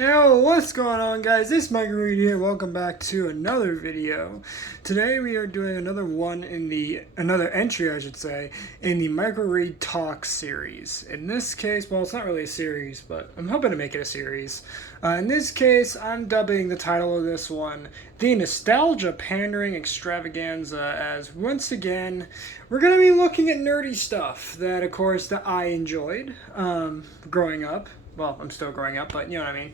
Yo, what's going on, guys? It's Mike Reed here. Welcome back to another video. Today we are doing another entry, I should say, in the Micro Read Talk series. In this case, well, it's not really a series, but I'm hoping to make it a series. In this case, I'm dubbing the title of this one the Nostalgia Pandering Extravaganza, as once again we're gonna be looking at nerdy stuff that, of course, that I enjoyed growing up. Well, I'm still growing up, but you know what I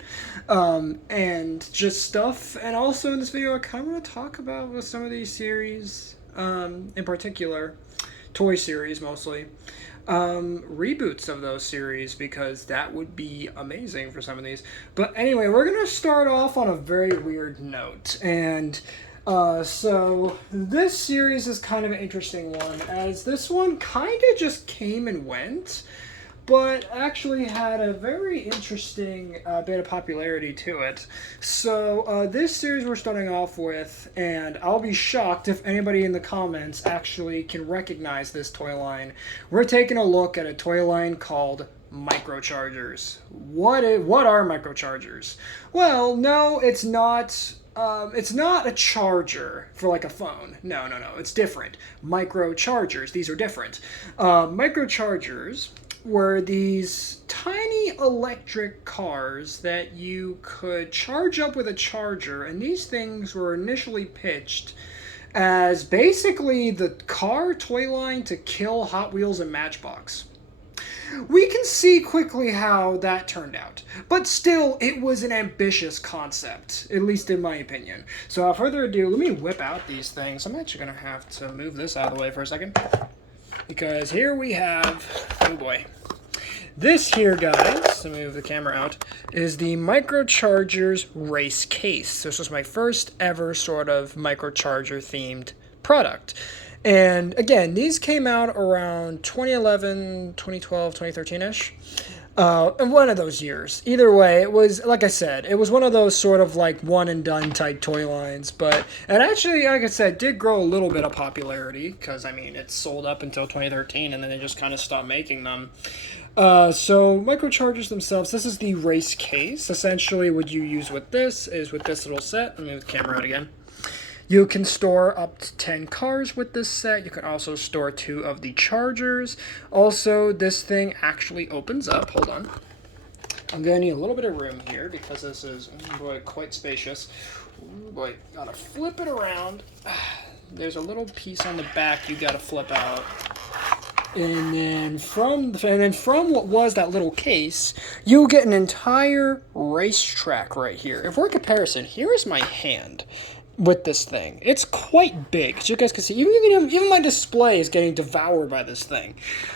mean. And just stuff. And also in this video, I kind of want to talk about with some of these series, in particular, toy series mostly, reboots of those series, because that would be amazing for some of these. But anyway, we're going to start off on a very weird note. And so this series is kind of an interesting one, as this one kind of just came and went, but actually had a very interesting bit of popularity to it. So this series we're starting off with, and I'll be shocked if anybody in the comments actually can recognize this toy line. We're taking a look at a toy line called microchargers. What are microchargers? Well, no, it's not. It's not a charger for like a phone. No. It's different. Microchargers. These are different. Microchargers were these tiny electric cars that you could charge up with a charger, and these things were initially pitched as basically the car toy line to kill Hot Wheels and Matchbox. We can see quickly how that turned out, but still, it was an ambitious concept, at least in my opinion. So without further ado, let me whip out these things. I'm actually going to have to move this out of the way for a second, because here we have, oh boy, this here, guys, to move the camera out, is the Microchargers Race Case. This was my first ever sort of microcharger themed product. And again, these came out around 2011, 2012, 2013-ish. In one of those years. Either way, it was, like I said, it was one of those sort of like one and done type toy lines. But it actually, like I said, did grow a little bit of popularity, because, I mean, it sold up until 2013, and then they just kind of stopped making them. So microchargers themselves, this is the race case. Essentially, what you use with this is with this little set. Let me move the camera out again. You can store up to 10 cars with this set. You can also store 2 of the chargers. Also, this thing actually opens up. Hold on. I'm going to need a little bit of room here because this is, oh boy, quite spacious. Oh boy, gotta flip it around. There's a little piece on the back you gotta flip out. And then from what was that little case, you get an entire racetrack right here. For comparison, here is my hand with this thing. It's quite big, as you guys can see. Even my display is getting devoured by this thing.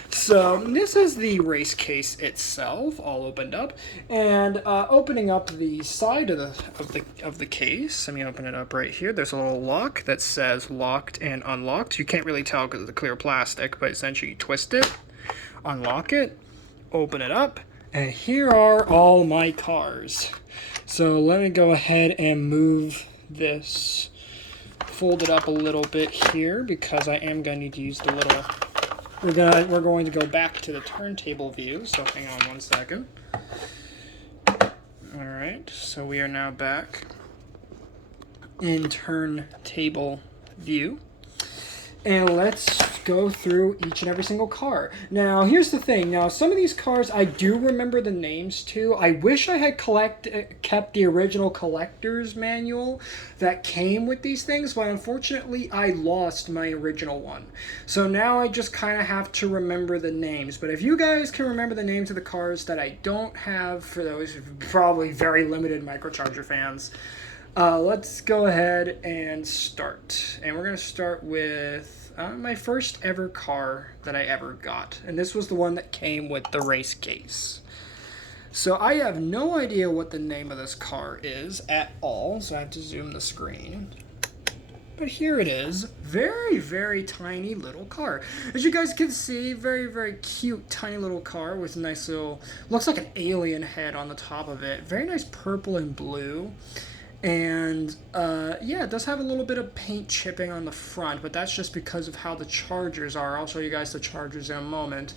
So this is the race case itself, all opened up, and opening up the side of the case. Let me open it up right here. There's a little lock that says locked and unlocked. You can't really tell because of the clear plastic, but essentially you twist it, unlock it, open it up, and here are all my cars. So let me go ahead and move this, fold it up a little bit here, because I am going to need to use the little, we're going to go back to the turntable view, so hang on one second. Alright, so we are now back in turntable view, and let's go through each and every single car. Now, here's the thing. Now, some of these cars I do remember the names to. I wish I had kept the original collector's manual that came with these things, but unfortunately, I lost my original one. So now I just kind of have to remember the names. But if you guys can remember the names of the cars that I don't have, for those probably very limited microcharger fans, let's go ahead and start. And we're going to start with my first ever car that I ever got. And this was the one that came with the race case. So I have no idea what the name of this car is at all. So I have to zoom the screen. But here it is. Very, very tiny little car. As you guys can see, very, very cute tiny little car with a nice little, looks like an alien head on the top of it. Very nice purple and blue. And yeah, it does have a little bit of paint chipping on the front, but that's just because of how the chargers are. I'll show you guys the chargers in a moment.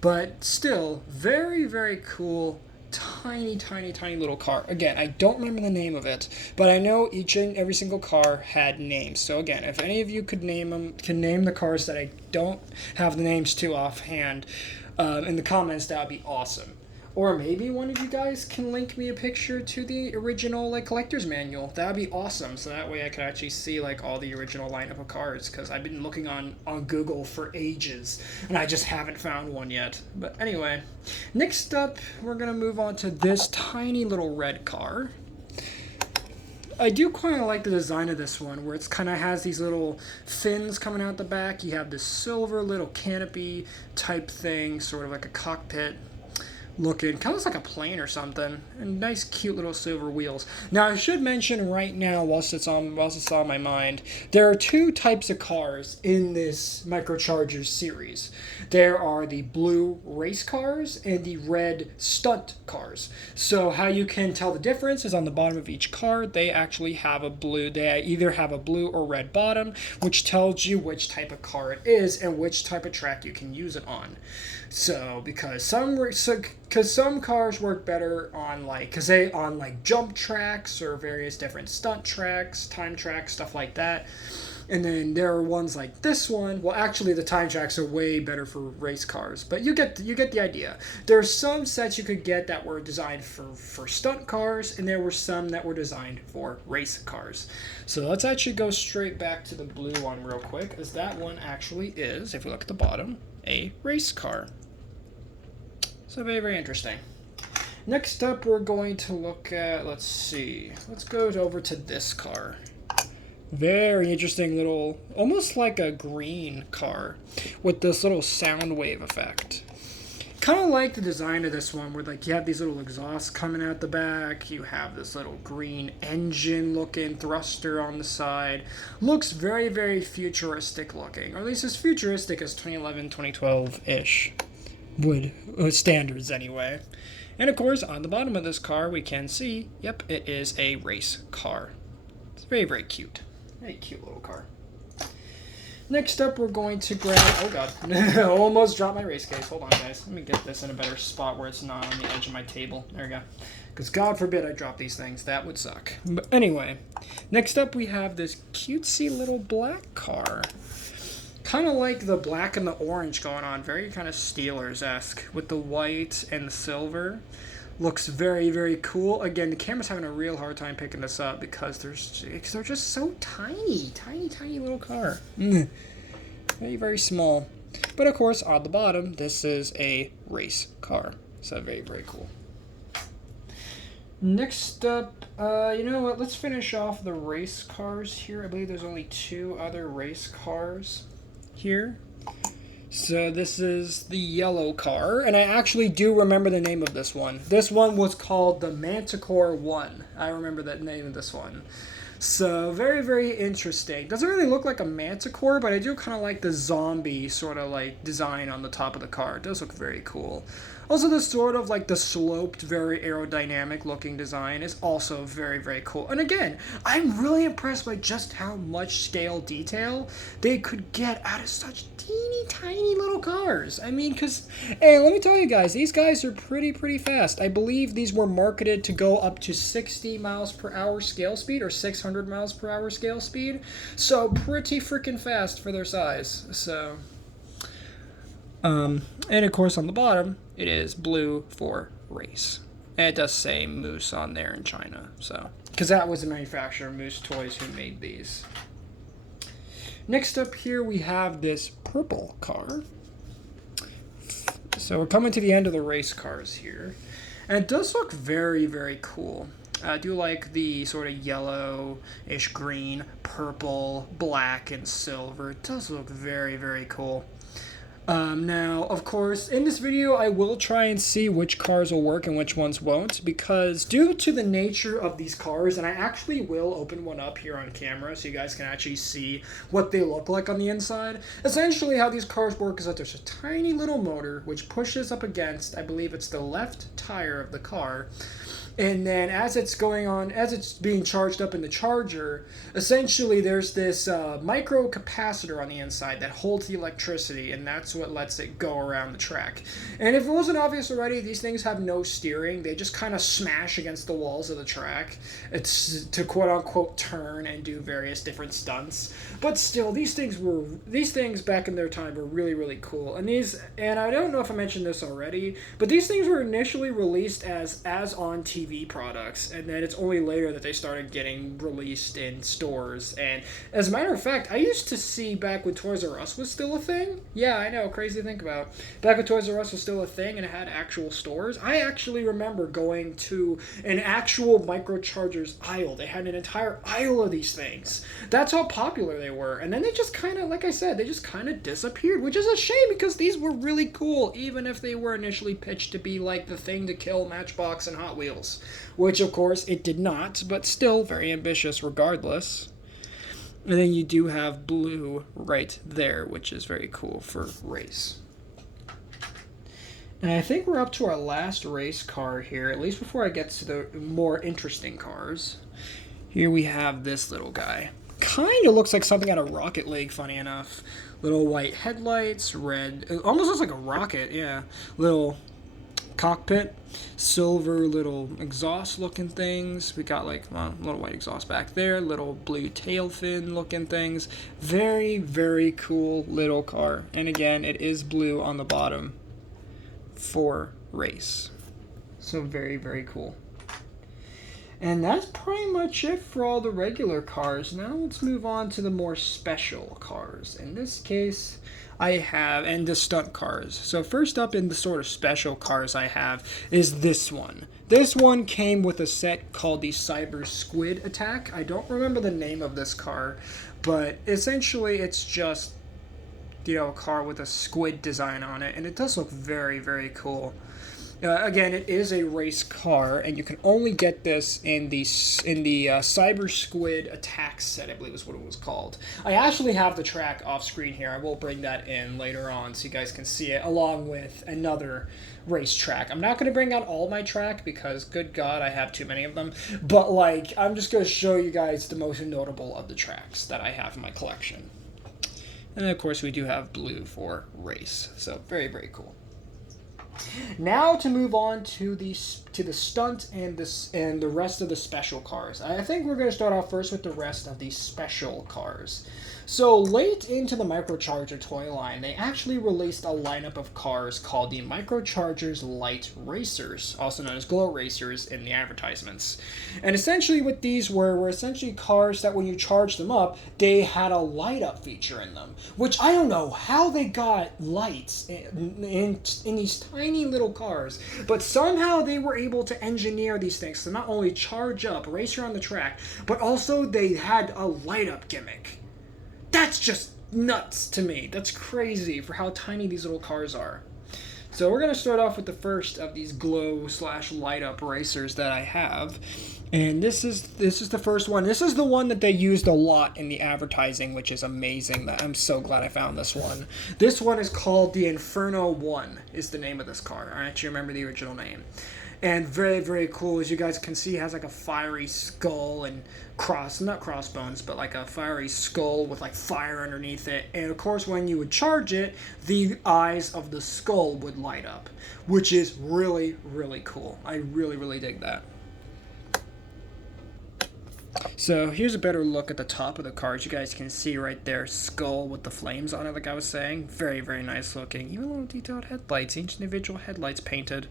But still, very, very cool tiny, tiny, tiny little car. Again, I don't remember the name of it, but I know each and every single car had names. So again, if any of you could name them, can name the cars that I don't have the names to offhand, in the comments, that would be awesome. Or maybe one of you guys can link me a picture to the original like collector's manual. That would be awesome. So that way I could actually see like all the original lineup of cards, because I've been looking on Google for ages and I just haven't found one yet. But anyway, next up we're going to move on to this tiny little red car. I do kind of like the design of this one, where it's kind of has these little fins coming out the back. You have this silver little canopy type thing, sort of like a cockpit looking, kind of like a plane or something, and nice cute little silver wheels. Now I should mention right now, whilst it's on my mind, there are two types of cars in this Microchargers series. There are the blue race cars and the red stunt cars. So how you can tell the difference is on the bottom of each car they actually have a blue, they either have a blue or red bottom, which tells you which type of car it is and which type of track you can use it on. So because some cars work better on like jump tracks or various different stunt tracks, time tracks, stuff like that. And then there are ones like this one. Well, actually, the time tracks are way better for race cars, but you get the idea. There are some sets you could get that were designed for stunt cars, and there were some that were designed for race cars. So let's actually go straight back to the blue one real quick, as that one actually is, if we look at the bottom, a race car. So very, very interesting. Next up, we're going to look at, let's go over to this car. Very interesting little, almost like a green car with this little sound wave effect. Kind of like the design of this one, where like you have these little exhausts coming out the back. You have this little green engine looking thruster on the side. Looks very, very futuristic looking, or at least as futuristic as 2011, 2012-ish would standards anyway. And of course, on the bottom of this car, we can see, yep, it is a race car. It's very, very cute. Very cute little car. Next up, we're going to grab... Oh, God. Almost dropped my race case. Hold on, guys. Let me get this in a better spot where it's not on the edge of my table. There we go. Because God forbid I drop these things. That would suck. But anyway, next up, we have this cutesy little black car. Kind of like the black and the orange going on. Very kind of Steelers-esque with the white and the silver. Looks very, very cool. Again, the camera's having a real hard time picking this up because they're just so tiny. Tiny, tiny little car. Very, very small. But of course, on the bottom, this is a race car. So very, very cool. Next up, you know what? Let's finish off the race cars here. I believe there's only two other race cars here. So this is the yellow car, and I actually do remember the name of this one. This one was called the Manticore 1. I remember that name of this one. So very, very interesting. Doesn't really look like a manticore, but I do kind of like the zombie sort of like design on the top of the car. It does look very cool. Also, the sort of like the sloped, very aerodynamic looking design is also very, very cool. And again, I'm really impressed by just how much scale detail they could get out of such teeny tiny little cars. I mean, because, hey, let me tell you guys, these guys are pretty fast. I believe these were marketed to go up to 60 miles per hour scale speed or 600 miles per hour scale speed. So pretty freaking fast for their size. So, and of course on the bottom, it is blue for race. And it does say Moose on there in China. So, because that was the manufacturer, Moose Toys, who made these. Next up here, we have this purple car. So we're coming to the end of the race cars here. And it does look very, very cool. I do like the sort of yellow-ish green, purple, black, and silver. It does look very, very cool. Now, of course, in this video, I will try and see which cars will work and which ones won't, because due to the nature of these cars, and I actually will open one up here on camera so you guys can actually see what they look like on the inside. Essentially, how these cars work is that there's a tiny little motor which pushes up against, I believe it's the left tire of the car, And then as it's going on, as it's being charged up in the charger, essentially there's this micro capacitor on the inside that holds the electricity, and that's what lets it go around the track. And if it wasn't obvious already, these things have no steering. They just kind of smash against the walls of the track. It's to quote unquote turn and do various different stunts. But still, these things back in their time were really, really cool. And I don't know if I mentioned this already, but these things were initially released as on TV products, and then it's only later that they started getting released in stores. And as a matter of fact, I used to see back when Toys R Us was still a thing. Yeah, I know, crazy to think about. Back when Toys R Us was still a thing and it had actual stores, I actually remember going to an actual microchargers aisle. They had an entire aisle of these things. That's how popular they were. And then they just kind of, like I said, they just kind of disappeared, which is a shame because these were really cool, even if they were initially pitched to be like the thing to kill Matchbox and Hot Wheels. Which, of course, it did not, but still very ambitious regardless. And then you do have blue right there, which is very cool for race. And I think we're up to our last race car here, at least before I get to the more interesting cars. Here we have this little guy. Kind of looks like something out of Rocket League, funny enough. Little white headlights, red. It almost looks like a rocket, yeah. Little cockpit, silver little exhaust looking things. We got like little white exhaust back there, little blue tail fin looking things. Very, very cool little car. And again, it is blue on the bottom for race. So very, very cool. And that's pretty much it for all the regular cars. Now let's move on to the more special cars. In this case, I have, and the stunt cars. So first up in the sort of special cars I have is this one. This one came with a set called the Cyber Squid Attack. I don't remember the name of this car, but essentially it's just, a car with a squid design on it, and it does look very, very cool. Again, it is a race car, and you can only get this in the Cyber Squid Attack set, I believe is what it was called. I actually have the track off screen here. I will bring that in later on so you guys can see it, along with another race track. I'm not going to bring out all my track because, good God, I have too many of them. But, I'm just going to show you guys the most notable of the tracks that I have in my collection. And then, of course, we do have blue for race. So, very, very cool. Now to move on to the stunt and the rest of the special cars. I think we're going to start off first with the rest of the special cars. So late into the Microcharger toy line, they actually released a lineup of cars called the Microchargers Light Racers, also known as Glow Racers in the advertisements. And essentially what these were essentially cars that when you charged them up, they had a light up feature in them. Which I don't know how they got lights in these tiny little cars, but somehow they were able to engineer these things to not only charge up, race around the track, but also they had a light up gimmick. That's just nuts to me. That's crazy for how tiny these little cars are. So we're going to start off with the first of these glow/light up racers that I have. And this is the first one. This is the one that they used a lot in the advertising, which is amazing. I'm so glad I found this one. This one is called the Inferno 1 is the name of this car. I actually remember the original name. And very, very cool. As you guys can see, it has like a fiery skull and not crossbones, but like a fiery skull with like fire underneath it. And of course, when you would charge it, the eyes of the skull would light up, which is really, really cool. I really, really dig that. So here's a better look at the top of the car. As you guys can see right there, skull with the flames on it, like I was saying. Very, very nice looking. Even little detailed headlights, each individual headlights painted.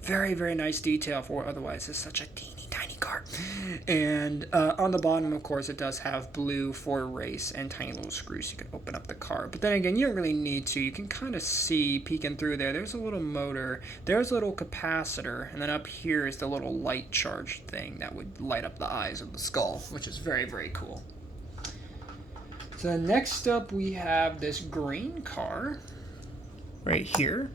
Very, very nice detail for what otherwise is such a teeny tiny car. And on the bottom, of course, it does have blue for race and tiny little screws so you can open up the car. But then again, you don't really need to. You can kind of see peeking through there. There's a little motor. There's a little capacitor. And then up here is the little light charge thing that would light up the eyes of the skull, which is very, very cool. So next up, we have this green car right here.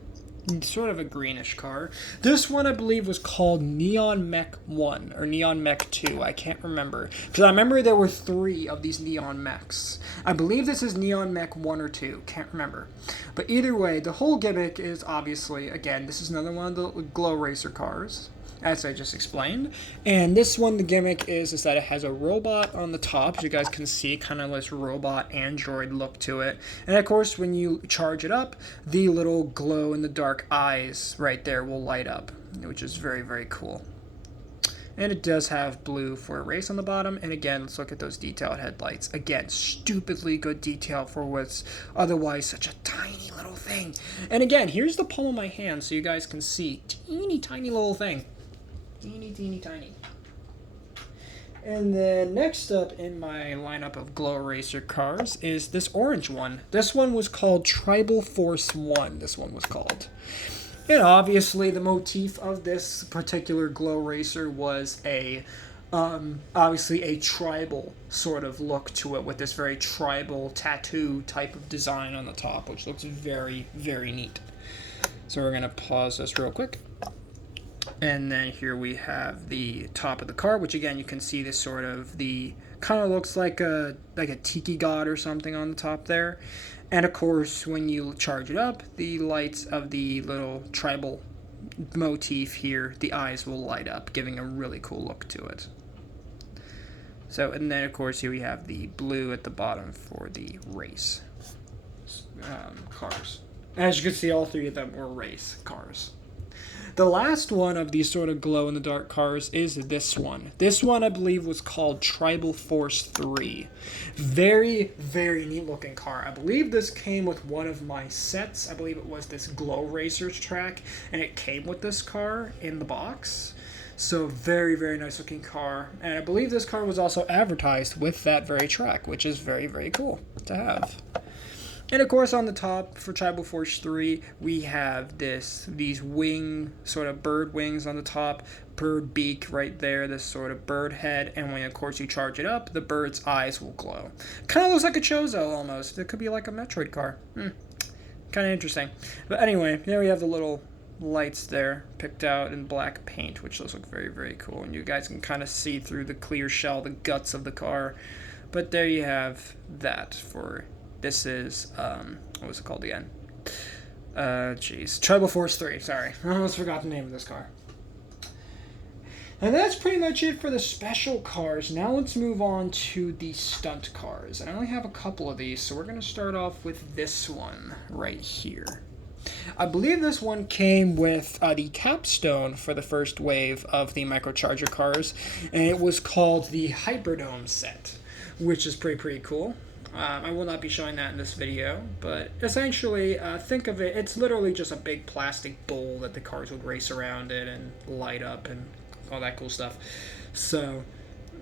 Sort of a greenish car. This one I believe was called Neon Mech 1 or Neon Mech 2. I can't remember. Because I remember there were 3 of these Neon Mechs. I believe this is Neon Mech 1 or 2. Can't remember. But either way, the whole gimmick is obviously, again, this is another one of the Glow Racer cars. as I just explained. And this one, the gimmick is that it has a robot on the top, as you guys can see, kind of this robot android look to it. And of course, when you charge it up, the little glow-in-the-dark eyes right there will light up, which is very, very cool. And it does have blue for erase on the bottom. And again, let's look at those detailed headlights. Again, stupidly good detail for what's otherwise such a tiny little thing. And again, here's the palm of my hand so you guys can see. Teeny tiny little thing. Teeny, teeny, tiny. And then next up in my lineup of Glow Eraser cars is this orange one. This one was called Tribal Force 1. This one was called. And obviously, the motif of this particular Glow Racer was obviously a tribal sort of look to it, with this very tribal tattoo type of design on the top, which looks very, very neat. So we're going to pause this real quick. And then here we have the top of the car, which again, you can see this sort of kind of looks like a tiki god or something on the top there. And of course, when you charge it up, the lights of the little tribal motif here, the eyes will light up, giving a really cool look to it. So, and then of course here we have the blue at the bottom for the race cars. As you can see, all three of them were race cars. The last one of these sort of glow-in-the-dark cars is this one. This one, I believe, was called Tribal Force 3. Very, very neat-looking car. I believe this came with one of my sets. I believe it was this Glow Racers track, and it came with this car in the box. So, very, very nice-looking car. And I believe this car was also advertised with that very track, which is very, very cool to have. And of course, on the top for Tribal Force 3, we have these wing, sort of bird wings on the top, bird beak right there, this sort of bird head, and when of course you charge it up, the bird's eyes will glow. Kind of looks like a Chozo almost. It could be like a Metroid car. Kind of interesting. But anyway, there we have the little lights there picked out in black paint, which does look very, very cool. And you guys can kind of see through the clear shell, the guts of the car. But there you have that for... This is, what was it called again? Tribal Force 3, sorry. I almost forgot the name of this car. And that's pretty much it for the special cars. Now let's move on to the stunt cars. And I only have a couple of these, so we're going to start off with this one right here. I believe this one came with the capstone for the first wave of the microcharger cars, and it was called the Hyperdome set, which is pretty cool. I will not be showing that in this video, but essentially, think of it, it's literally just a big plastic bowl that the cars would race around in and light up and all that cool stuff. So,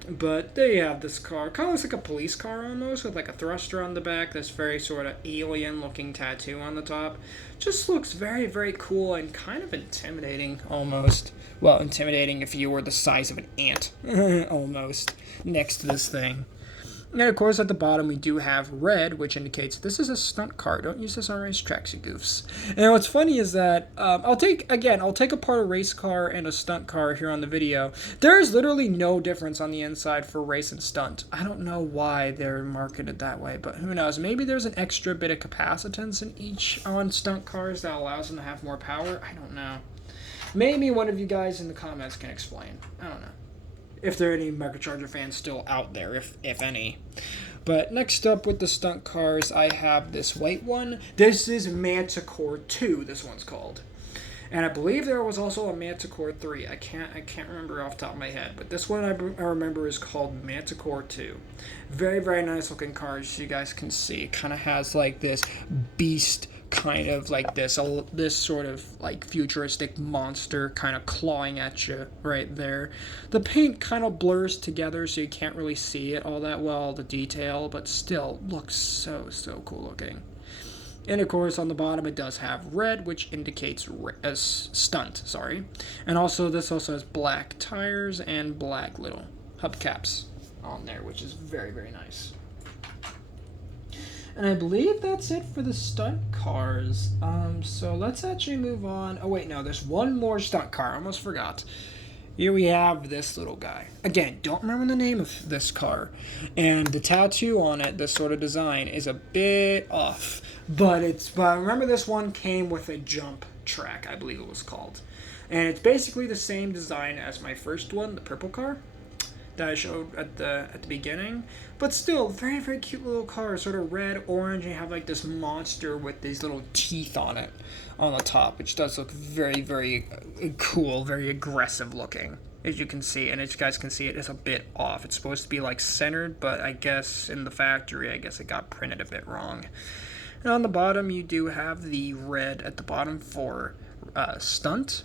but there you have this car. Kind of looks like a police car almost, with like a thruster on the back, this very sort of alien-looking tattoo on the top. Just looks very, very cool and kind of intimidating almost. Well, intimidating if you were the size of an ant, almost, next to this thing. And of course, at the bottom, we do have red, which indicates this is a stunt car. Don't use this on racetracks, you goofs. And what's funny is that I'll take apart a race car and a stunt car here on the video. There is literally no difference on the inside for race and stunt. I don't know why they're marketed that way, but who knows? Maybe there's an extra bit of capacitance in each on stunt cars that allows them to have more power. I don't know. Maybe one of you guys in the comments can explain. I don't know. If there are any microcharger fans still out there, if any. But next up with the stunt cars, I have this white one. This is Manticore 2, this one's called. And I believe there was also a Manticore 3. I can't remember off the top of my head. But this one I remember is called Manticore 2. Very, very nice looking cars, you guys can see. Kind of has like this beast kind of like this sort of like futuristic monster kind of clawing at you right there. The paint kind of blurs together so you can't really see it all that well, the detail, but still looks so cool looking. And of course on the bottom it does have red, which indicates stunt, sorry. And also this also has black tires and black little hubcaps on there, which is very, very nice. And I believe that's it for the stunt cars. So let's actually move on. Oh wait, no, there's one more stunt car. I almost forgot. Here we have this little guy. Again, don't remember the name of this car. And the tattoo on it, this sort of design, is a bit off. But remember this one came with a jump track, I believe it was called. And it's basically the same design as my first one, the purple car that I showed at the beginning, but still very, very cute little car, sort of red, orange, and you have like this monster with these little teeth on it on the top, which does look very, very cool, very aggressive looking, as you can see. And as you guys can see, it is a bit off. It's supposed to be like centered, but I guess in the factory, I guess it got printed a bit wrong. And on the bottom, you do have the red at the bottom for stunt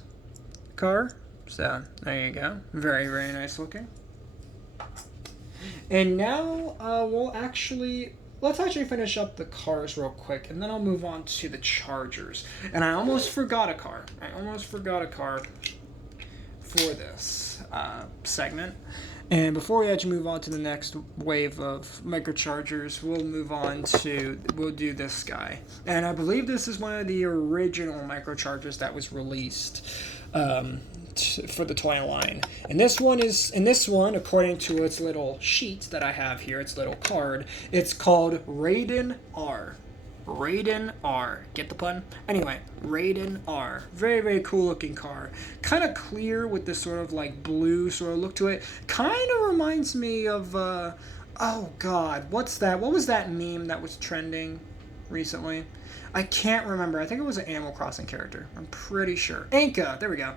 car. So there you go, very, very nice looking. And now let's actually finish up the cars real quick, and then I'll move on to the Chargers. And I almost forgot a car. For this segment. And before we actually move on to the next wave of microchargers, we'll do this guy. And I believe this is one of the original microchargers that was released for the toy line. And this one, according to its little sheet that I have here, its little card, it's called Raiden R. Raiden R. Get the pun? Anyway, Raiden R. Very, very cool looking car. Kind of clear with this sort of like blue sort of look to it. Kind of reminds me of, oh god, what's that? What was that meme that was trending recently? I can't remember. I think it was an Animal Crossing character. I'm pretty sure. Anka. There we go.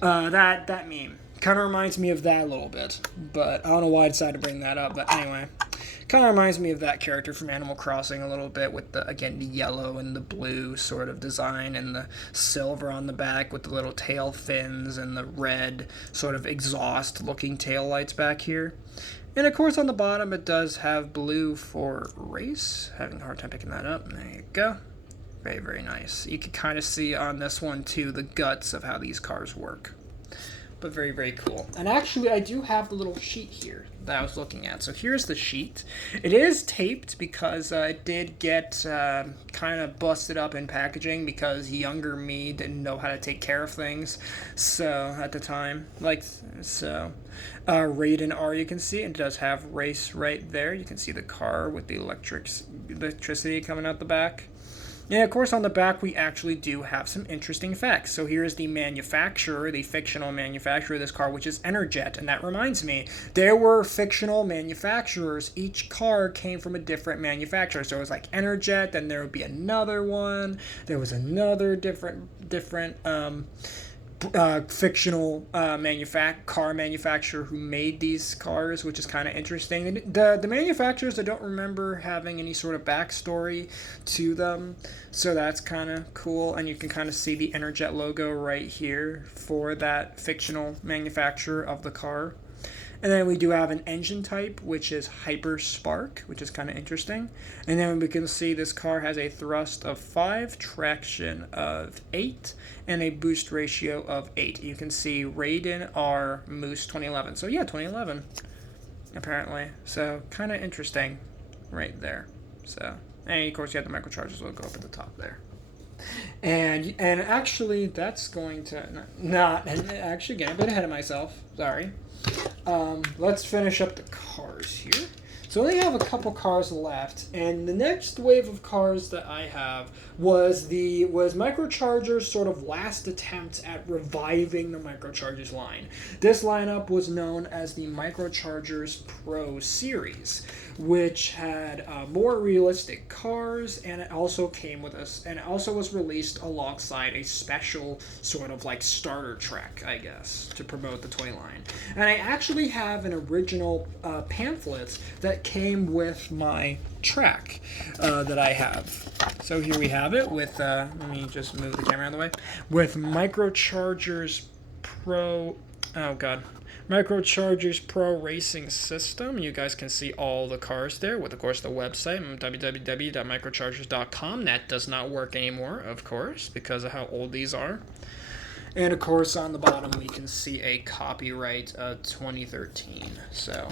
That meme. Kind of reminds me of that a little bit. But I don't know why I decided to bring that up. But anyway. Kind of reminds me of that character from Animal Crossing a little bit with the yellow and the blue sort of design and the silver on the back with the little tail fins and the red sort of exhaust looking tail lights back here. And of course on the bottom it does have blue for race. Having a hard time picking that up. There you go. Very, very nice. You can kind of see on this one too the guts of how these cars work. But very, very cool. And actually, I do have the little sheet here that I was looking at. So here's the sheet. It is taped because it did get kind of busted up in packaging because younger me didn't know how to take care of things. So at the time, Raiden R, you can see it does have race right there. You can see the car with the electricity coming out the back. And of course on the back we actually do have some interesting facts. So here's the manufacturer, the fictional manufacturer of this car, which is Enerjet. And that reminds me, there were fictional manufacturers. Each car came from a different manufacturer. So it was like Enerjet, then there would be another one. There was another different fictional car manufacturer who made these cars, which is kind of interesting. The manufacturers, I don't remember having any sort of backstory to them, so that's kind of cool. And you can kind of see the Enerjet logo right here for that fictional manufacturer of the car. And then we do have an engine type, which is Hyper Spark, which is kind of interesting. And then we can see this car has a thrust of 5, traction of 8, and a boost ratio of 8. You can see Raiden R Moose 2011. So yeah, 2011, apparently. So kind of interesting right there. So, and of course you have the microchargers logo up at the top there. And actually, that's going to not actually get a bit ahead of myself. Sorry. Let's finish up the cars here. So I only have a couple cars left, and the next wave of cars that I have was Microcharger's sort of last attempt at reviving the Microchargers line. This lineup was known as the Microchargers Pro Series, which had more realistic cars, and it also came with us, and it also was released alongside a special sort of like starter track, I guess, to promote the toy line. And I actually have an original pamphlet that came with my track that I have. So here we have it with, let me just move the camera out of the way, with Microchargers Pro, Microchargers Pro Racing System. You guys can see all the cars there with, of course, the website, www.microchargers.com. That does not work anymore, of course, because of how old these are. And, of course, on the bottom, we can see a copyright of 2013. So,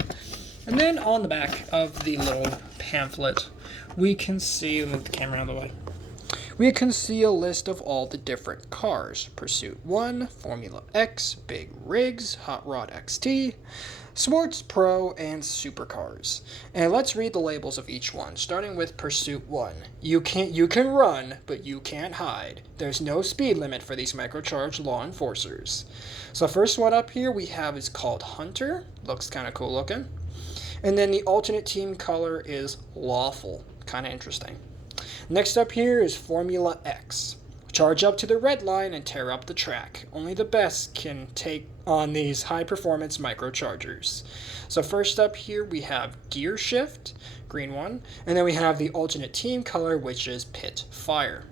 and then on the back of the little pamphlet, we can see, move the camera out of the way, we can see a list of all the different cars. Pursuit 1, Formula X, Big Rigs, Hot Rod XT, Sports Pro, and Supercars. And let's read the labels of each one, starting with Pursuit 1. You can run, but you can't hide. There's no speed limit for these microcharged law enforcers. So the first one up here we have is called Hunter. Looks kind of cool looking. And then the alternate team color is Lawful. Kind of interesting. Next up here is Formula X. Charge up to the red line and tear up the track. Only the best can take on these high-performance microchargers. So first up here we have Gear Shift, green one, and then we have the alternate team color, which is Pit Fire.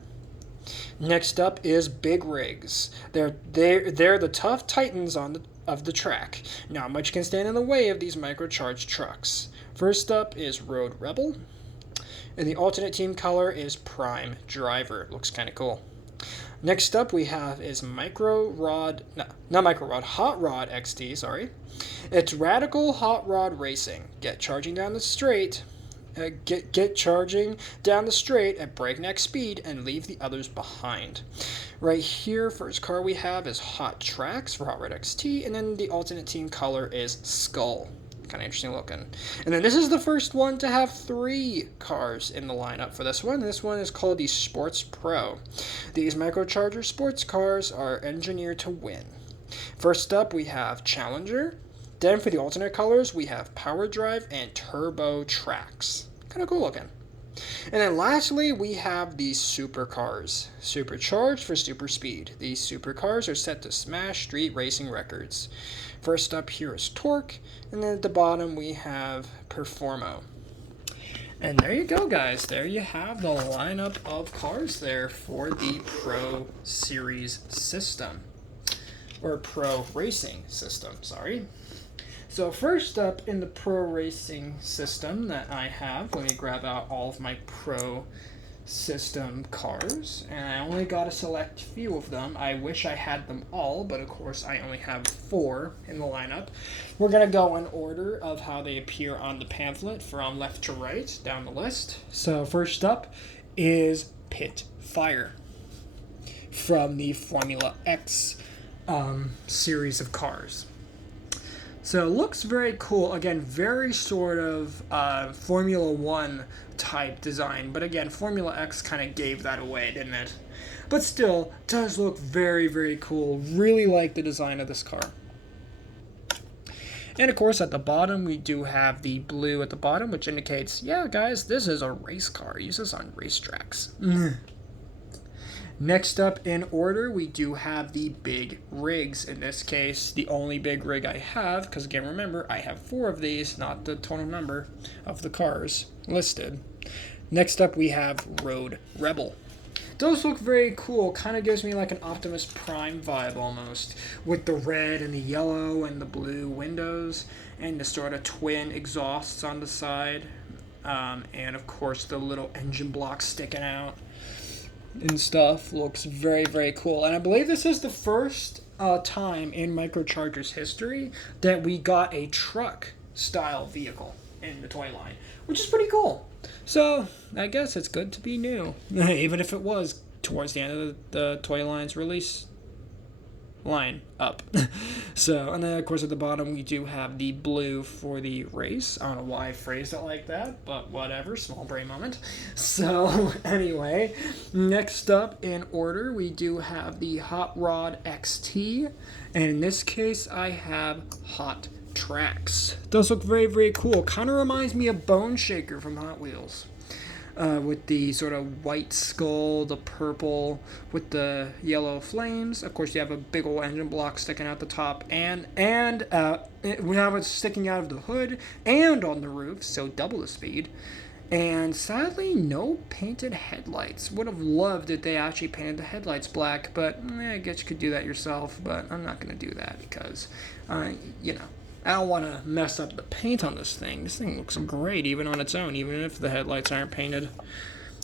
Next up is Big Rigs. They're the tough titans of the track. Not much can stand in the way of these microcharged trucks. First up is Road Rebel, and the alternate team color is Prime Driver. Looks kind of cool. Next up we have is Hot Rod XT, sorry. It's Radical Hot Rod Racing. Get charging down the straight at breakneck speed and leave the others behind. Right here, first car we have is Hot Tracks for Hot Rod XT, and then the alternate team color is Skull. Kind of interesting looking. And then this is the first one to have 3 cars in the lineup for this one. This one is called the Sports Pro. These microcharger sports cars are engineered to win. First up we have Challenger. Then for the alternate colors we have Power Drive and Turbo Tracks. Kind of cool looking. And then lastly, we have these supercars. Supercharged for super speed. These supercars are set to smash street racing records. First up here is Torque, and then at the bottom we have Performo. And there you go, guys. There you have the lineup of cars there for the Pro Series system. Or Pro Racing system, sorry. So first up in the Pro Racing system that I have, let me grab out all of my Pro system cars, and I only got a select few of them. I wish I had them all, but of course I only have 4 in the lineup. We're going to go in order of how they appear on the pamphlet from left to right down the list. So first up is Pit Fire from the Formula X series of cars. So it looks very cool. Again, very sort of Formula 1 type design. But again, Formula X kind of gave that away, didn't it? But still, does look very, very cool. Really like the design of this car. And of course, at the bottom, we do have the blue at the bottom, which indicates, yeah, guys, this is a race car. Use this on racetracks. Next up in order, we do have the Big Rigs. In this case, the only big rig I have, because again, remember, I have 4 of these, not the total number of the cars listed. Next up, we have Road Rebel. Those look very cool. Kind of gives me like an Optimus Prime vibe almost, with the red and the yellow and the blue windows, and the sort of twin exhausts on the side, and of course the little engine blocks sticking out and stuff. Looks very, very cool. And I believe this is the first time in Microcharger's history that we got a truck style vehicle in the toy line, which is pretty cool. So I guess it's good to be new, even if it was towards the end of the toy line's release line up. So, and then of course at the bottom we do have the blue for the race. I don't know why I phrased it like that, but whatever, small brain moment. So anyway, next up in order we do have the Hot Rod XT, and in this case I have Hot Tracks. Those look very, very cool. Kind of reminds me of Bone Shaker from Hot Wheels. With the sort of white skull, the purple with the yellow flames. Of course, you have a big old engine block sticking out the top, and we have it sticking out of the hood and on the roof, so double the speed. And sadly, no painted headlights. Would have loved if they actually painted the headlights black, but I guess you could do that yourself. But I'm not going to do that because, I don't want to mess up the paint on this thing. This thing looks great even on its own, even if the headlights aren't painted.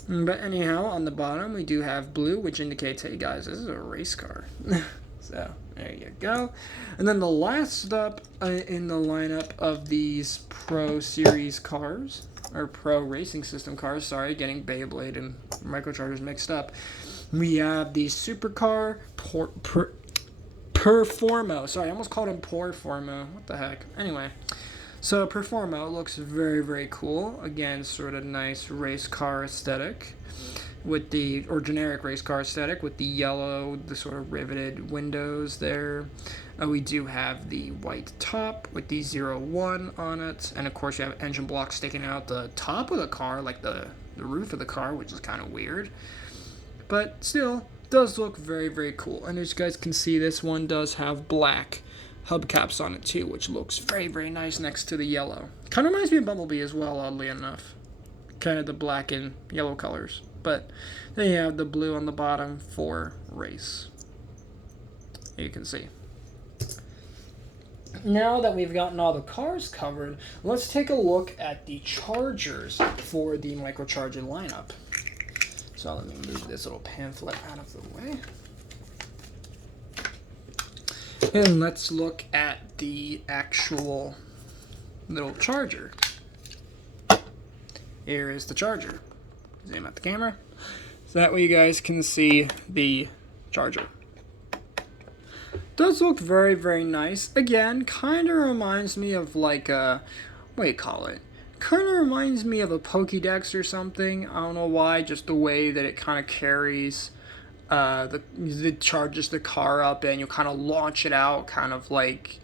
But anyhow, on the bottom we do have blue, which indicates, hey guys, this is a race car. So there you go. And then the last up in the lineup of these Pro Series cars or Pro Racing System cars. Sorry, getting Beyblade and Microchargers mixed up. We have the Supercar Performo. Sorry, I almost called him Porformo. What the heck? Anyway, so Performo looks very, very cool. Again, sort of nice race car aesthetic with the, or generic race car aesthetic with the yellow, the sort of riveted windows there. We do have the white top with the 01 on it, and of course you have engine blocks sticking out the top of the car, like the roof of the car, which is kind of weird, but still does look very, very cool. And as you guys can see, this one does have black hubcaps on it too, which looks very, very nice next to the yellow. Kind of reminds me of Bumblebee as well, oddly enough, kind of the black and yellow colors. But then you have the blue on the bottom for race. You can see. Now that we've gotten all the cars covered, let's take a look at the chargers for the microcharger lineup. So let me move this little pamphlet out of the way. And let's look at the actual little charger. Here is the charger. Zoom out the camera, so that way you guys can see the charger. Does look very, very nice. Again, kind of reminds me of like a, what do you call it? Kind of reminds me of a Pokédex or something. I don't know why, just the way that it kind of carries, it charges the car up and you kind of launch it out, kind of like,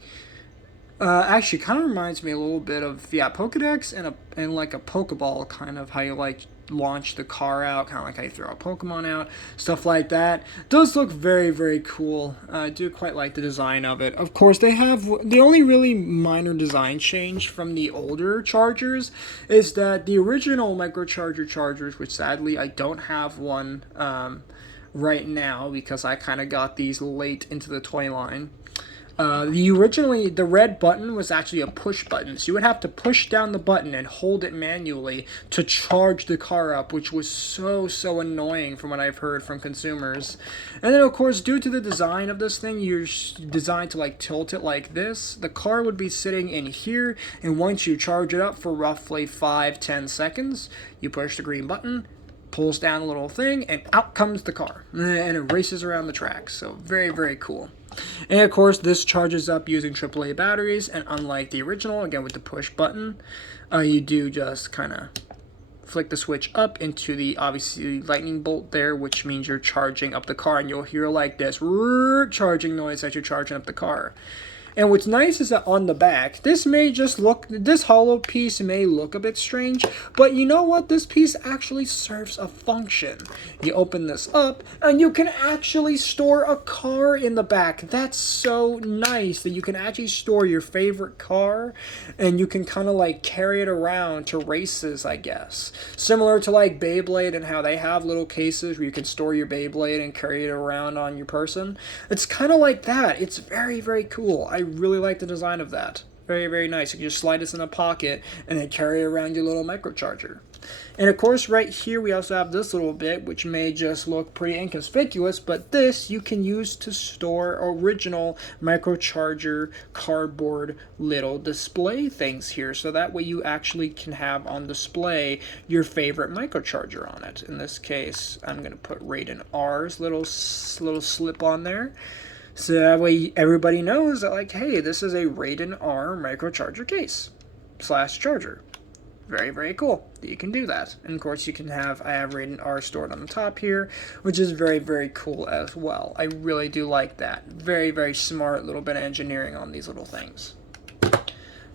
actually kind of reminds me a little bit of, yeah, Pokédex and like a Pokeball, kind of how you like launch the car out, kind of like how you throw a Pokemon out, stuff like that. Does look very, very cool. I do quite like the design of it. Of course, they have the only really minor design change from the older chargers is that the original microcharger chargers, which sadly I don't have one right now because I kind of got these late into the toy line. Originally, the red button was actually a push button, so you would have to push down the button and hold it manually to charge the car up, which was so annoying from what I've heard from consumers. And then, of course, due to the design of this thing, you're designed to like tilt it like this. The car would be sitting in here, and once you charge it up for roughly 5-10 seconds, you push the green button, pulls down a little thing, and out comes the car, and it races around the track. So very, very cool. And of course, this charges up using AAA batteries, and unlike the original, again with the push button, you do just kind of flick the switch up into the, obviously, lightning bolt there, which means you're charging up the car, and you'll hear like this charging noise as you're charging up the car. And what's nice is that on the back, this hollow piece may look a bit strange, but you know what? This piece actually serves a function. You open this up, and you can actually store a car in the back. That's so nice that you can actually store your favorite car, and you can kind of like carry it around to races, I guess. Similar to like Beyblade and how they have little cases where you can store your Beyblade and carry it around on your person. It's kind of like that. It's very, very cool. I really like the design of that. Very, very nice. You can just slide this in a pocket and then carry around your little microcharger. And of course, right here we also have this little bit, which may just look pretty inconspicuous, but this you can use to store original microcharger cardboard little display things here. So that way you actually can have on display your favorite microcharger on it. In this case, I'm going to put Raiden R's little slip on there. So that way everybody knows that, like, hey, this is a Raiden R microcharger case / charger. Very, very cool that you can do that. And of course you can have, I have Raiden R stored on the top here, which is very, very cool as well. I really do like that. Very, very smart little bit of engineering on these little things.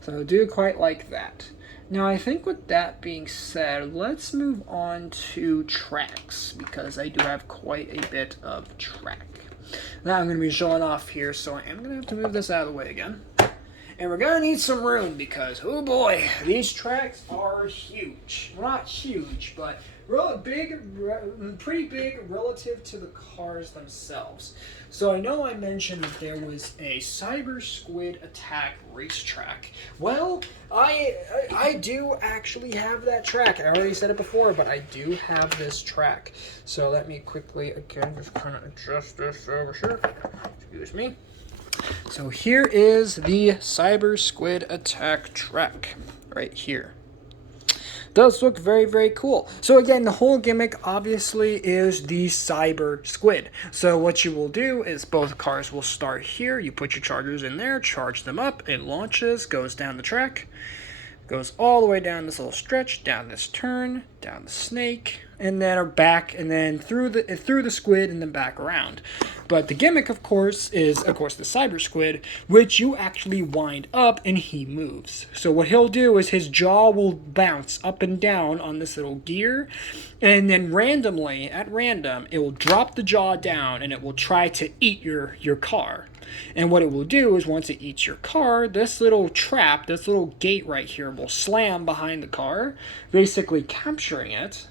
So I do quite like that. Now I think with that being said, let's move on to tracks, because I do have quite a bit of track. Now I'm going to be showing off here, so I am going to have to move this out of the way again. And we're going to need some room because, oh boy, these tracks are huge. Well, not huge, but pretty big relative to the cars themselves. So I know I mentioned that there was a Cyber Squid Attack racetrack. Well, I do actually have that track. I already said it before, but I do have this track. So let me quickly, again, just kind of adjust this over here. Excuse me. So here is the Cyber Squid Attack track right here. Does look very, very cool. So again, the whole gimmick obviously is the Cyber Squid. So what you will do is both cars will start here. You put your chargers in there, charge them up, it launches, goes down the track, goes all the way down this little stretch, down this turn, down the snake, and then back, and then through the squid, and then back around. But the gimmick, of course, is the Cyber Squid, which you actually wind up and he moves. So what he'll do is his jaw will bounce up and down on this little gear, and then randomly, at random, it will drop the jaw down and it will try to eat your car. And what it will do is once it eats your car, this little trap, this little gate right here will slam behind the car, basically capturing it,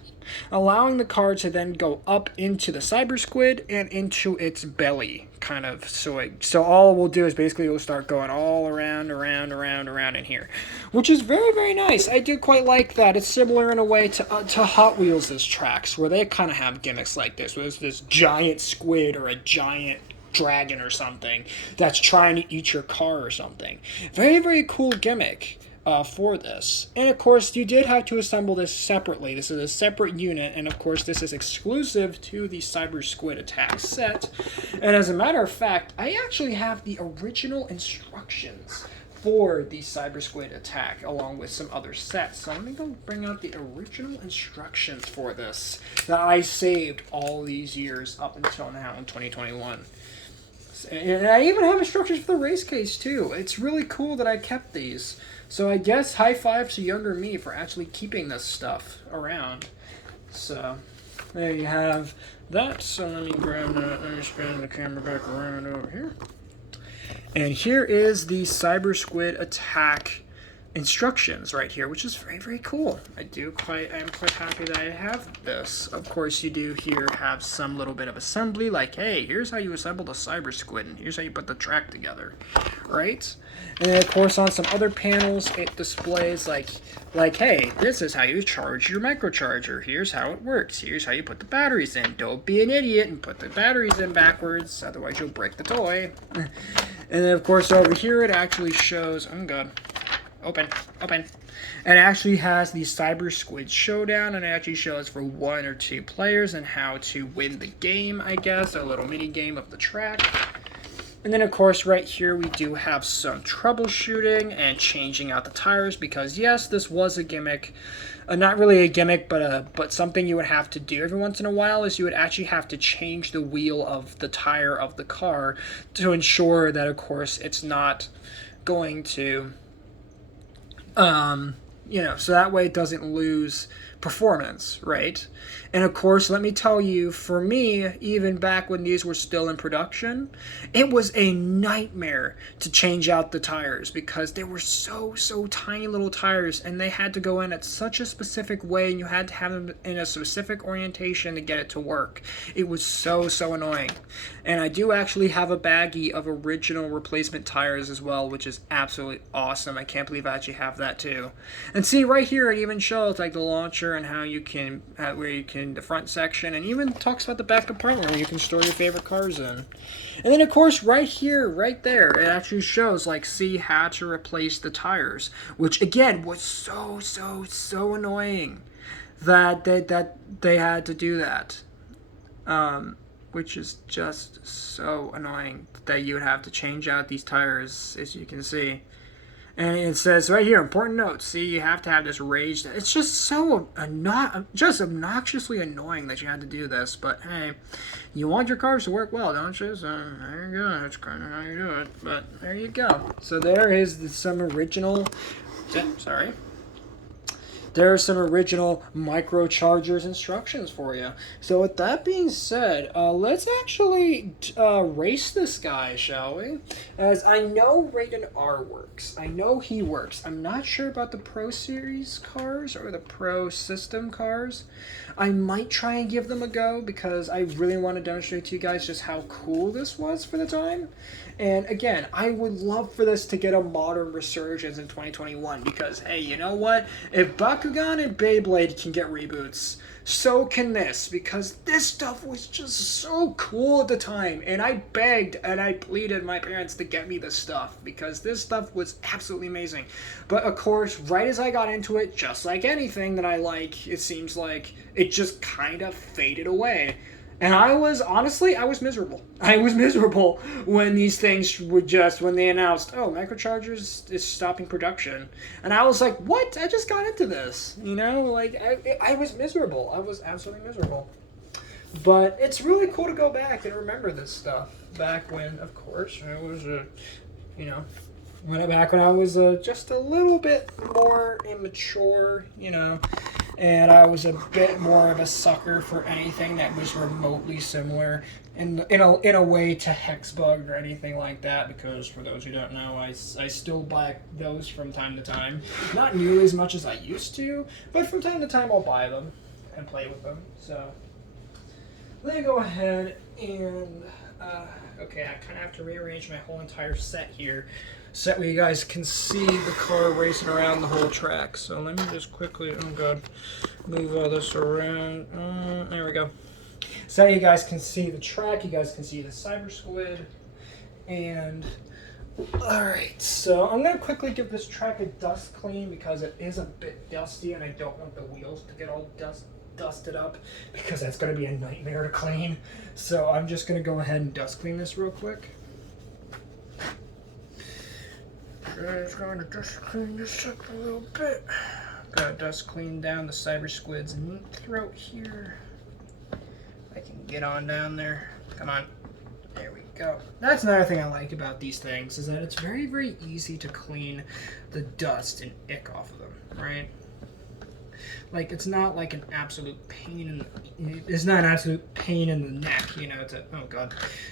allowing the car to then go up into the Cyber Squid and into its belly, kind of. So all we'll do is basically we'll start going all around in here, which is very, very nice. I do quite like that. It's similar in a way to Hot Wheels' tracks, where they kind of have gimmicks like this, where there's this giant squid or a giant dragon or something that's trying to eat your car or something. Very, very cool gimmick for this. And of course, you did have to assemble this separately. This is a separate unit, and of course, this is exclusive to the Cyber Squid Attack set. And as a matter of fact, I actually have the original instructions for the Cyber Squid Attack, along with some other sets. So let me go bring out the original instructions for this that I saved all these years up until now in 2021. And I even have instructions for the race case, too. It's really cool that I kept these. So I guess high five to younger me for actually keeping this stuff around. So there you have that. So let me grab that. Let me spin the camera back around over here. And here is the Cyber Squid Attack instructions right here, which is very, very cool. I'm quite happy that I have this. Of course, you do here have some little bit of assembly, like, hey, here's how you assemble the Cyber Squid, and here's how you put the track together, right? And then, of course, on some other panels, it displays like, hey, this is how you charge your microcharger. Here's how it works. Here's how you put the batteries in. Don't be an idiot and put the batteries in backwards, otherwise you'll break the toy. And then, of course, over here it actually shows, oh god, open. And it actually has the Cyber Squid Showdown, and it actually shows for 1 or 2 players and how to win the game, I guess, a little mini game of the track. And then, of course, right here we do have some troubleshooting and changing out the tires, because yes, this was a gimmick. Not really a gimmick, but something you would have to do every once in a while is you would actually have to change the wheel of the tire of the car to ensure that, of course, it's not going to so that way it doesn't lose performance, right? And of course, let me tell you, for me, even back when these were still in production, it was a nightmare to change out the tires because they were so tiny little tires, and they had to go in at such a specific way, and you had to have them in a specific orientation to get it to work. It was so annoying. And I do actually have a baggie of original replacement tires as well, which is absolutely awesome. I can't believe I actually have that too. And see, right here, it even shows like the launcher and how you can, the front section, and even talks about the back compartment where you can store your favorite cars in. And then, of course, right here, right there, it actually shows, like, see how to replace the tires, which, again, was so annoying that they had to do that. Which is just so annoying that you would have to change out these tires, as you can see. And it says right here, important note, see, you have to have this raised. It's just so just obnoxiously annoying that you had to do this. But hey, you want your cars to work well, don't you? So there you go. That's kind of how you do it. But there you go. So there is some original, there are some original microchargers instructions for you. So with that being said, let's actually race this guy, shall we? As I know Raiden R works. I know he works. I'm not sure about the Pro Series cars or the Pro System cars. I might try and give them a go because I really want to demonstrate to you guys just how cool this was for the time. And again, I would love for this to get a modern resurgence in 2021 because, hey, you know what? If Buck Bakugan and Beyblade can get reboots. So can this, because this stuff was just so cool at the time, and I begged and I pleaded my parents to get me this stuff, because this stuff was absolutely amazing. But of course, right as I got into it, just like anything that I like, it seems like it just kind of faded away. And I was miserable. I was miserable when these things were when they announced, oh, Microchargers is stopping production. And I was like, what? I just got into this. You know, like, I was miserable. I was absolutely miserable. But it's really cool to go back and remember this stuff. Back when, of course, I was, back when I was just a little bit more immature, and I was a bit more of a sucker for anything that was remotely similar in a way to Hexbug or anything like that, because for those who don't know, I still buy those from time to time. Not nearly as much as I used to, but from time to time I'll buy them and play with them. So let me go ahead and okay, I kind of have to rearrange my whole entire set here, so that way you guys can see the car racing around the whole track. So let me just quickly, oh god, move all this around. There we go. So you guys can see the track, you guys can see the Cyber Squid, and alright, so I'm going to quickly give this track a dust clean, because it is a bit dusty and I don't want the wheels to get all dusted up, because that's going to be a nightmare to clean. So I'm just going to go ahead and dust clean this real quick. I'm just going to dust clean this up a little bit. Gotta dust clean down the Cyber Squid's neat throat here. I can get on down there. Come on. There we go. That's another thing I like about these things, is that it's very, very easy to clean the dust and ick off of them, right? Like, it's not like an absolute pain it's not an absolute pain in the neck,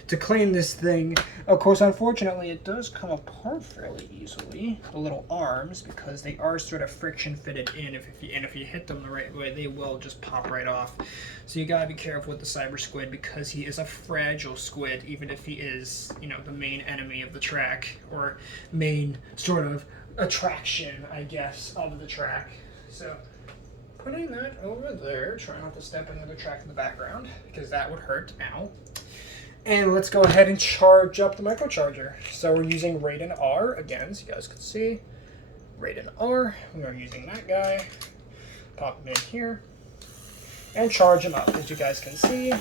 to clean this thing. Of course, unfortunately, it does come apart fairly easily, the little arms, because they are sort of friction fitted in. If you hit them the right way, they will just pop right off. So you gotta be careful with the Cyber Squid, because he is a fragile squid, even if he is, the main enemy of the track, or main sort of attraction, I guess, of the track. So putting that over there, try not to step into the track in the background, because that would hurt. Ow. And let's go ahead and charge up the microcharger. So we're using Raiden R again, so you guys can see. Raiden R, we are using that guy. Pop him in here. And charge him up. As you guys can see, you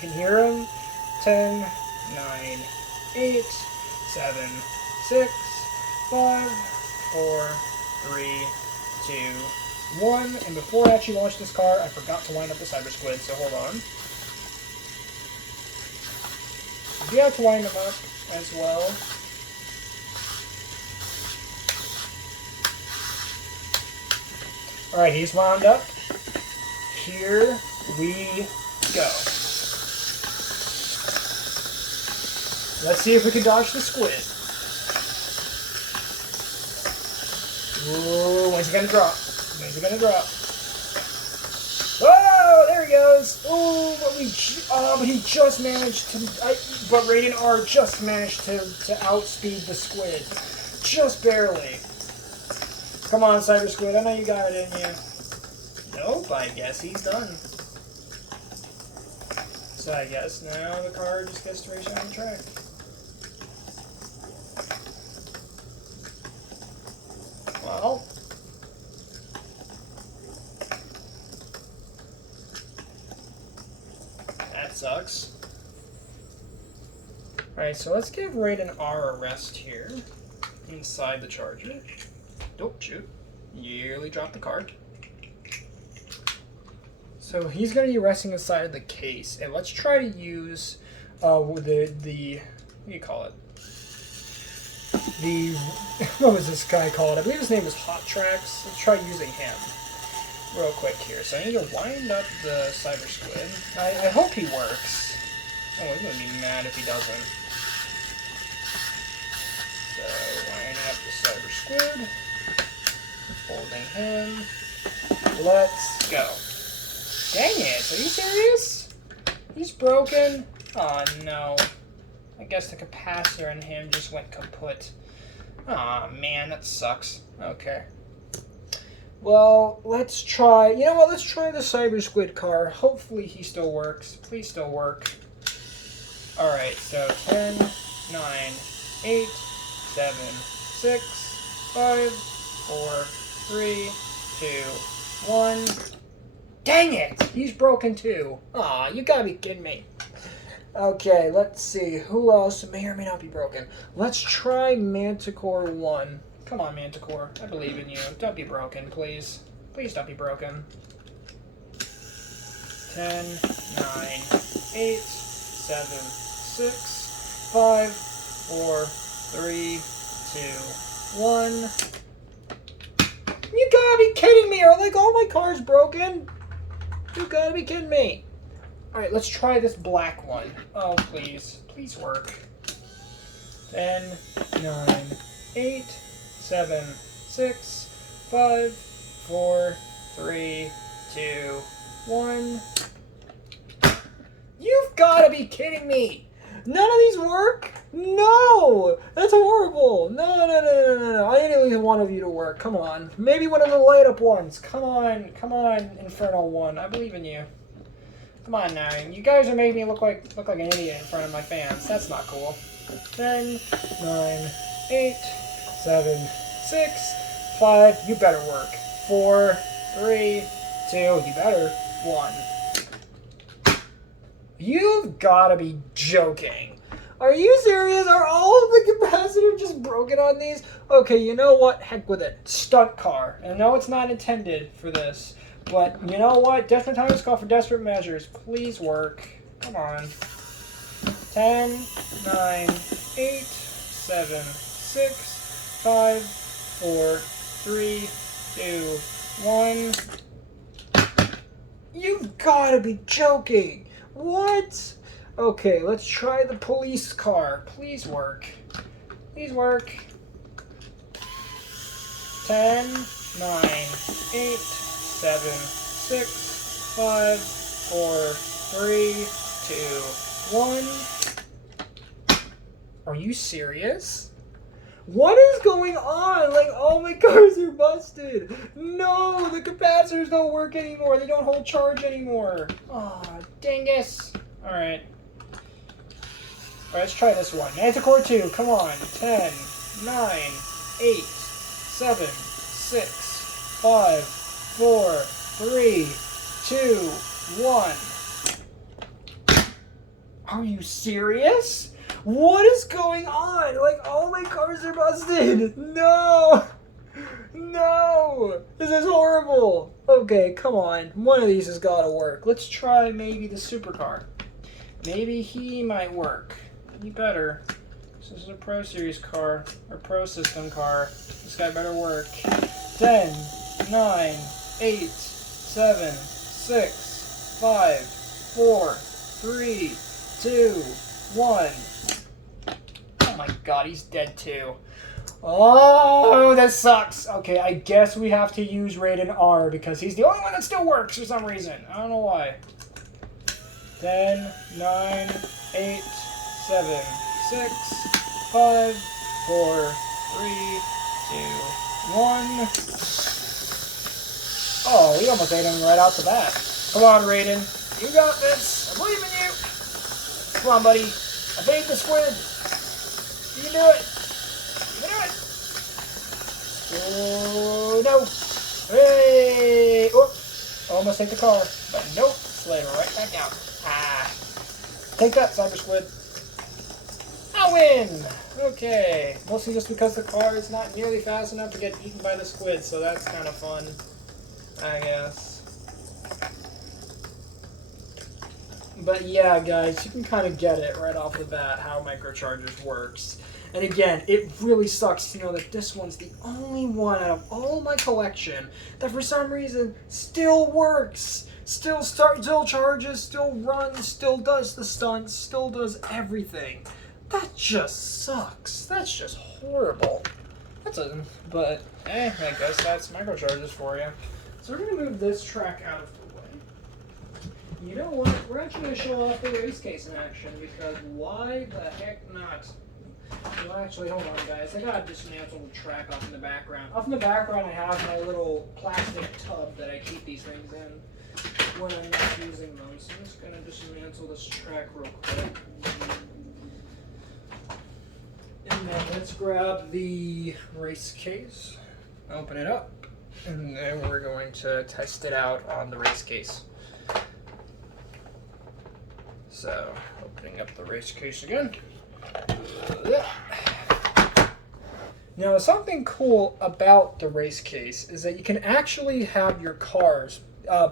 can hear him. 10, 9, 8, 7, 6, 5, 4, 3, 2, 1, and before I actually launched this car, I forgot to line up the Cyber Squid, so hold on. You have to line them up as well. Alright, he's wound up. Here we go. Let's see if we can dodge the squid. Whoa, when's he gonna drop? When's he gonna drop? Whoa, there he goes. Oh, but he just managed to. But Raiden R just managed to outspeed the squid, just barely. Come on, Cyber Squid, I know you got it in you. Nope, I guess he's done. So I guess now the car just gets to race on the track. Well. That sucks. Alright, so let's give Raiden R a rest here. Inside the charger. Don't shoot. Nearly dropped the card. So he's going to be resting inside of the case. And let's try to use what do you call it? What was this guy called? I believe his name was Hot Tracks. Let's try using him real quick here. So I need to wind up the Cyber Squid. I hope he works. Oh, he's going to be mad if he doesn't. So winding up the Cyber Squid. Holding him. Let's go. Dang it, are you serious? He's broken? Oh no. I guess the capacitor in him just went kaput. Aw, man, that sucks. Okay. Well, let's try... You know what? Let's try the Cyber Squid car. Hopefully he still works. Please still work. Alright, so 10, 9, 8, 7, 6, 5, 4, 3, 2, 1. Dang it! He's broken too. Aw, you gotta be kidding me. Okay, let's see. Who else may or may not be broken? Let's try Manticore 1. Come on, Manticore. I believe in you. Don't be broken, please. Please don't be broken. 10, 9, 8, 7, 6, 5, 4, 3, 2, 1. You gotta be kidding me! Are like all my cars broken? You gotta be kidding me! Alright, let's try this black one. Oh, please. Please work. 10, 9, 8, 7, 6, 5, 4, 3, 2, 1. You've gotta be kidding me! None of these work? No! That's horrible! No. I need at least one of you to work. Come on. Maybe one of the light up ones. Come on, Infernal 1. I believe in you. Come on now. You guys are making me look like an idiot in front of my fans. That's not cool. 10, 9, 8, 7, 6, 5. You better work. 4, 3, 2. You better. 1. You've gotta be joking. Are you serious? Are all of the capacitors just broken on these? Okay, you know what? Heck with it. Stunt car. I know it's not intended for this, but you know what? Desperate times call for desperate measures. Please work. Come on. 10, 9, 8, 7, 6, 5, 4, 3, 2, 1. You've gotta be joking. What? Okay, let's try the police car. Please work. Please work. 10, 9, 8, 7, 6, 5, 4, 3, 2, 1. Are you serious? What is going on? Like, all my cars are busted. No, the capacitors don't work anymore. They don't hold charge anymore. Aw, dingus. Alright. Let's try this one. Manticore 2, come on. 10, 9, 8, 7, 6, 5, 4, 3, 2, 1. Are you serious? What is going on? Like, all my cars are busted. No. No. This is horrible. Okay, come on. One of these has got to work. Let's try maybe the supercar. Maybe he might work. He better. This is a Pro Series car, or Pro System car. This guy better work. 10, 9, 8, 7, 6, 5, 4, 3, 2, 1. Oh my god, he's dead too. Oh, that sucks. Okay, I guess we have to use Raiden R because he's the only one that still works for some reason. I don't know why. 10, 9, 8, 7, 6, 5, 4, 3, 2, 1. Oh, we almost ate him right out the bat. Come on, Raiden. You got this. I believe in you. Come on, buddy. Evade the squid. You can do it. You can do it. Oh, no. Hey. Oh, almost hit the car. But nope. Slid right back down. Ah. Take that, Cyber Squid. I win. Okay. Mostly just because the car is not nearly fast enough to get eaten by the squid, so that's kind of fun, I guess. But yeah, guys, you can kind of get it right off the bat how microchargers works. And again, it really sucks to know that this one's the only one out of all my collection that for some reason still works. Still charges, still runs, still does the stunts, still does everything. That just sucks. That's just horrible. But I guess that's microcharges for you. So we're gonna move this track out of the way. You know what? We're actually gonna show off the race case in action because why the heck not? Actually, hold on, guys. I gotta dismantle the track off in the background. Off in the background, I have my little plastic tub that I keep these things in when I'm not using them. So I'm just gonna dismantle this track real quick. And then let's grab the race case, open it up, and then we're going to test it out on the race case. So, opening up the race case again. Now, something cool about the race case is that you can actually have your cars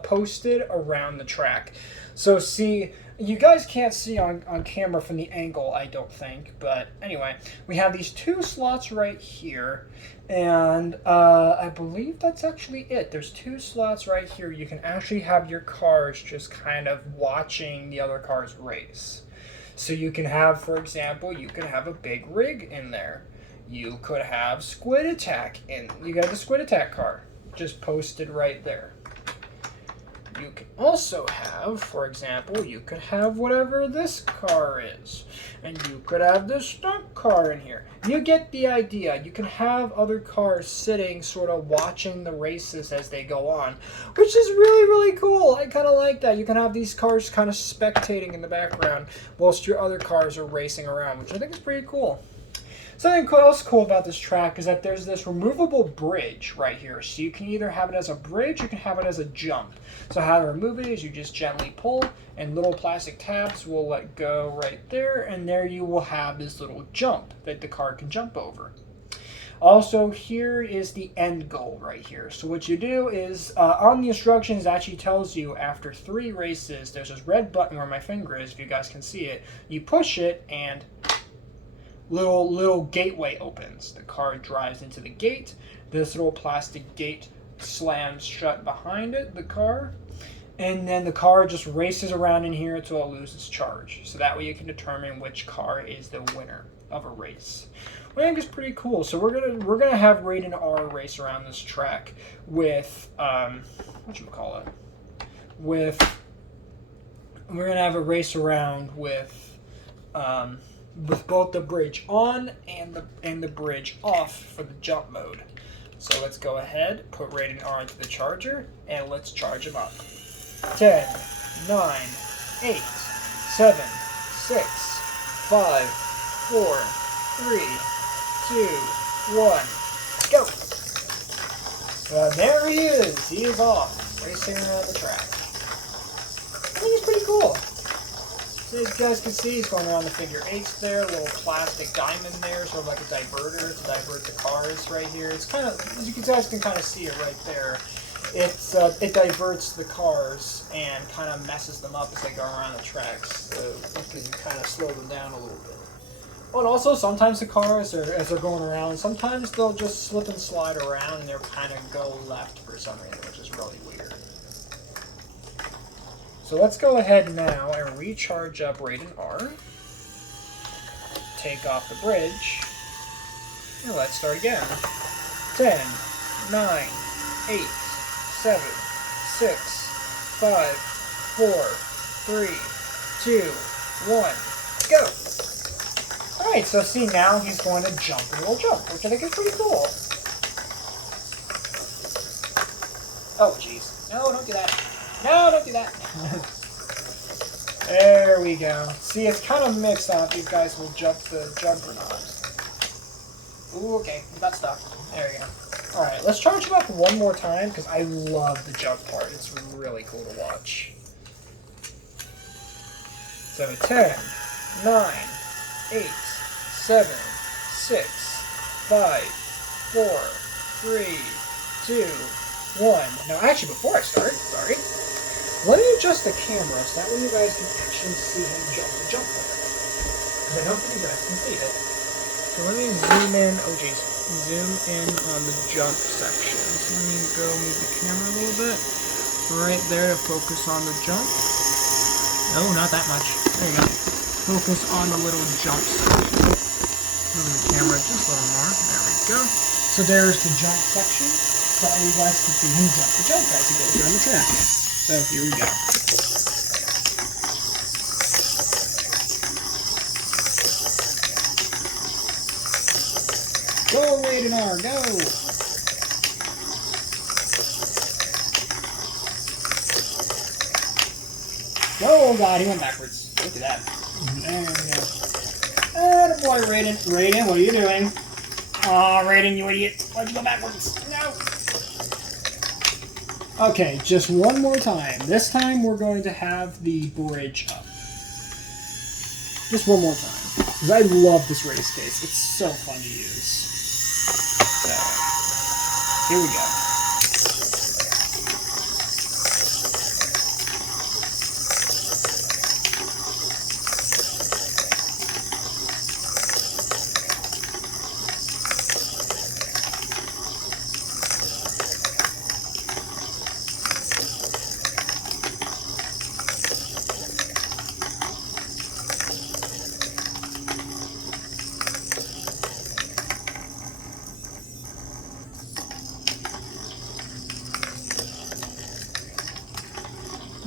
posted around the track. So see, you guys can't see on camera from the angle, I don't think, but anyway, we have these two slots right here, and I believe that's actually it. There's two slots right here. You can actually have your cars just kind of watching the other cars race. So you can have, for example, you can have a big rig in there. You could have Squid Attack in. You got the Squid Attack car just posted right there. You can also have, for example, you could have whatever this car is. And you could have this stunt car in here. You get the idea. You can have other cars sitting sort of watching the races as they go on, which is really, really cool. I kind of like that. You can have these cars kind of spectating in the background whilst your other cars are racing around, which I think is pretty cool. Something else cool about this track is that there's this removable bridge right here. So you can either have it as a bridge, or you can have it as a jump. So how to remove it is you just gently pull, and little plastic tabs will let go right there, and there you will have this little jump that the car can jump over. Also, here is the end goal right here. So what you do is, on the instructions, it actually tells you after 3 races, there's this red button where my finger is, if you guys can see it. You push it, and little gateway opens. The car drives into the gate. This little plastic gate slams shut behind it, the car, and then the car just races around in here until it loses charge. So that way you can determine which car is the winner of a race. I think it's pretty cool. So we're gonna have Raiden R race around this track with we're gonna have a race around with both the bridge on and the bridge off for the jump mode. So let's go ahead, put Raiden R into the charger, and let's charge him up. 10, 9, 8, 7, 6, 5, 4, 3, 2, 1, go! There he is! He is off, racing around the track. I think it's pretty cool. So as you guys can see, he's going around the figure 8s there, a little plastic diamond there, sort of like a diverter to divert the cars right here. It's kind of, as you guys can kind of see it right there, it diverts the cars and kind of messes them up as they go around the tracks. So you can kind of slow them down a little bit. Oh, and also sometimes the cars, as they're going around, sometimes they'll just slip and slide around and they'll kind of go left for some reason, which is really weird. So let's go ahead now and recharge up Raiden R. Take off the bridge. And let's start again. 10, 9, 8, 7, 6, 5, 4, 3, 2, 1, go! Alright, so see now he's going to jump a little jump, which I think is pretty cool. Oh, jeez. No, don't do that. No, don't do that. There we go. See, it's kind of mixed up if you guys will jump the jump or not. Ooh, okay. We got stuck. There we go. Alright, let's charge him up one more time because I love the jump part. It's really cool to watch. So 10, 9, 8, 7, 6, 5, 4, 3, 2, 1. Now, actually, before I start, sorry. Let me adjust the camera so that way you guys can actually see him jump the jump part. Because I don't think you guys can see it. So let me zoom in, oh geez, zoom in on the jump section. So let me go move the camera a little bit. Right there to focus on the jump. No, not that much. There you go. Focus on the little jump section. Moving the camera just a little more. There we go. So there's the jump section. So you guys can see him jump the jump as he goes around the track. So here we go. Go, Raiden R, go! Oh god, he went backwards. Look at that. There we go. Attaboy, Raiden. Raiden, what are you doing? Aw, Raiden, you idiot. Why'd you go backwards? No! Okay, just one more time. This time we're going to have the bridge up. Just one more time. Because I love this race case. It's so fun to use. So, here we go.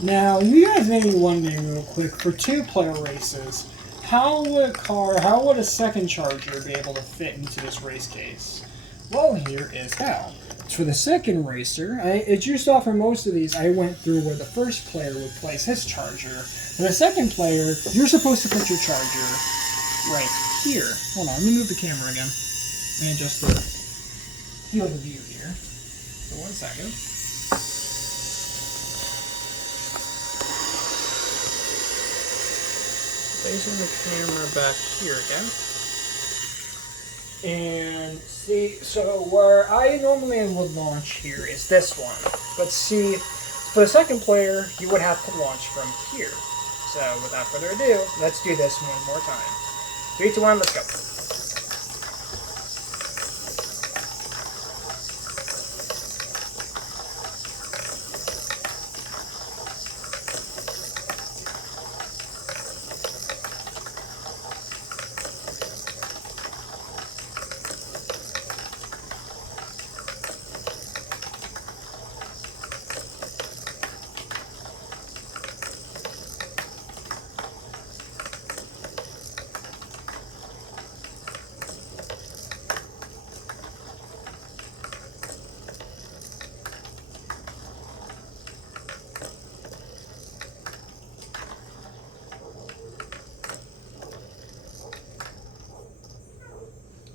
Now, you guys may be wondering real quick, for two-player races, how would a second charger be able to fit into this race case? Well, here is how. For the second racer, it's just off for most of these, I went through where the first player would place his charger. For the second player, you're supposed to put your charger right here. Hold on, let me move the camera again. And just to feel the view here. So 1 second. Placing the camera back here again. And see, so where I normally would launch here is this one. But see, for the second player, you would have to launch from here. So without further ado, let's do this one more time. 3, 2, 1, let's go.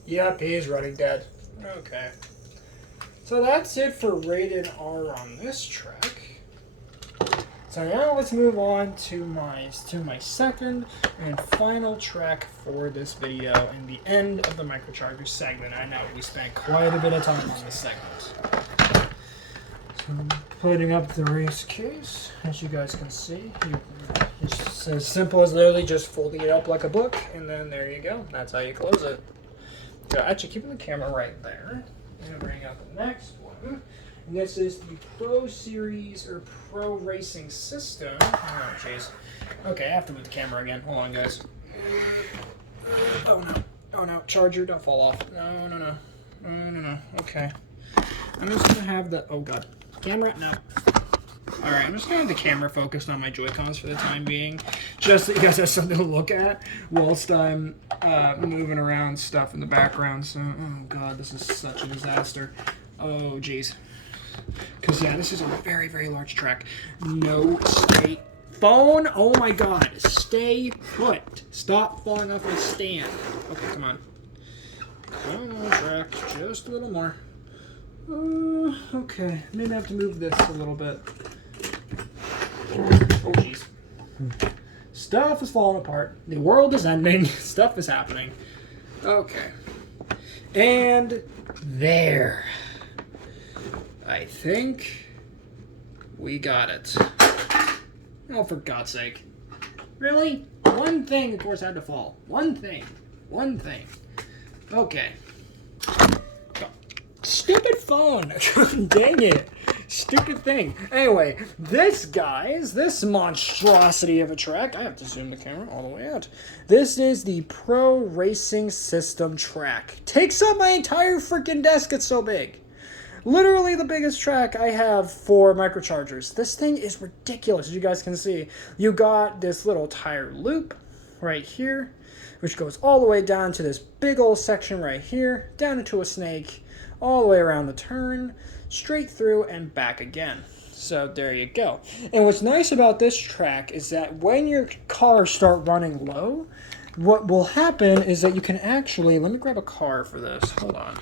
Yep, he is running dead. Okay. So that's it for Rated R on this track. So now let's move on to my second and final track for this video and the end of the microcharger segment. I know we spent quite a bit of time on this segment. So I'm putting up the race case, as you guys can see. It's as simple as literally just folding it up like a book, and then there you go. That's how you close it. So actually keeping the camera right there. I'm going to bring up the next one. And this is the Pro Series or Pro Racing System. Oh, jeez. Okay, I have to move the camera again. Hold on, guys. Oh, no. Oh, no. Charger, don't fall off. No. No. Okay. I'm just going to have the... Oh, God. Camera? No. Alright, I'm just going to have the camera focused on my Joy-Cons for the time being. Just so you guys have something to look at whilst I'm moving around stuff in the background. So, oh god, this is such a disaster. Oh, jeez. Because, yeah, this is a very, very large track. No, stay... Phone! Oh my god. Stay put. Stop falling off my stand. Okay, come on. Come on, track. Just a little more. Okay. Maybe I have to move this a little bit. Oh, jeez. Stuff is falling apart. The world is ending. Stuff is happening. Okay. And there. I think we got it. Oh, for God's sake. Really? One thing, of course, had to fall. One thing. Okay. Stupid phone. Dang it. Stupid thing. Anyway, this monstrosity of a track, I have to zoom the camera all the way out. This is the Pro Racing System track. Takes up my entire freaking desk, it's so big. Literally the biggest track I have for microchargers. This thing is ridiculous, as you guys can see. You got this little tire loop right here. which goes all the way down to this big old section right here, down into a snake, all the way around the turn, straight through and back again. So there you go. And what's nice about this track is that when your cars start running low, what will happen is that you can actually, let me grab a car for this, hold on.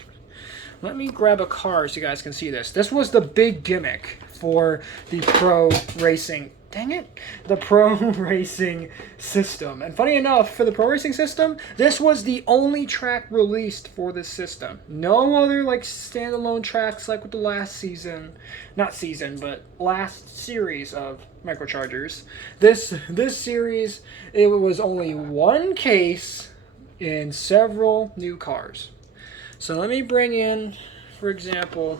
Let me grab a car so you guys can see this. This was the big gimmick for the pro racing, dang it, the pro racing system. And funny enough, for the pro racing system, this was the only track released for this system. No other like standalone tracks like with the last season, not season, but last series of microchargers. This series, it was only one case in several new cars. So let me bring in, for example,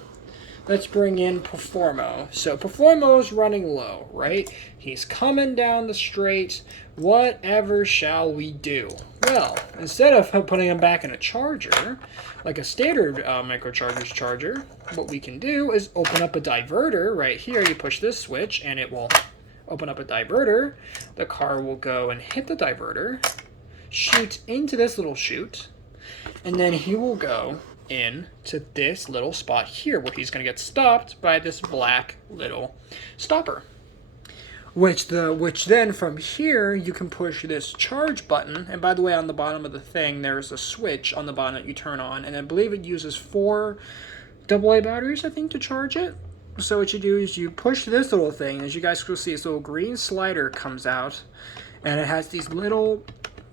let's bring in Performo. So Performo's running low, right? He's coming down the straight. Whatever shall we do? Well, instead of putting him back in a charger, like a standard microcharger's charger, what we can do is open up a diverter right here. You push this switch and it will open up a diverter. The car will go and hit the diverter, shoot into this little chute, and then he will go into this little spot here where he's going to get stopped by this black little stopper. Which then from here you can push this charge button, and by the way, on the bottom of the thing there's a switch on the bottom that you turn on, and I believe it uses 4 AA batteries, I think, to charge it. So what you do is you push this little thing, as you guys will see, this little green slider comes out, and it has these little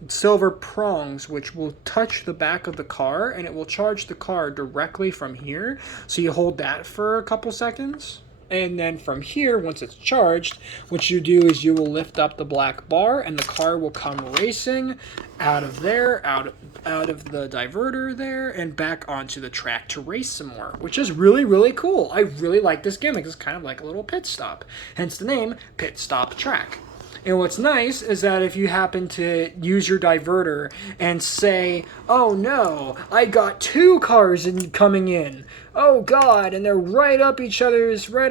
silver prongs which will touch the back of the car, and it will charge the car directly from here. So you hold that for a couple seconds, and then from here, once it's charged, what you do is you will lift up the black bar and the car will come racing out of there, out of the diverter there, and back onto the track to race some more, which is really, really cool. I really like this gimmick. It's kind of like a little pit stop, hence the name Pit Stop Track. And what's nice is that if you happen to use your diverter and say, oh no, I got 2 cars coming in. Oh God, and they're right up each other's, rear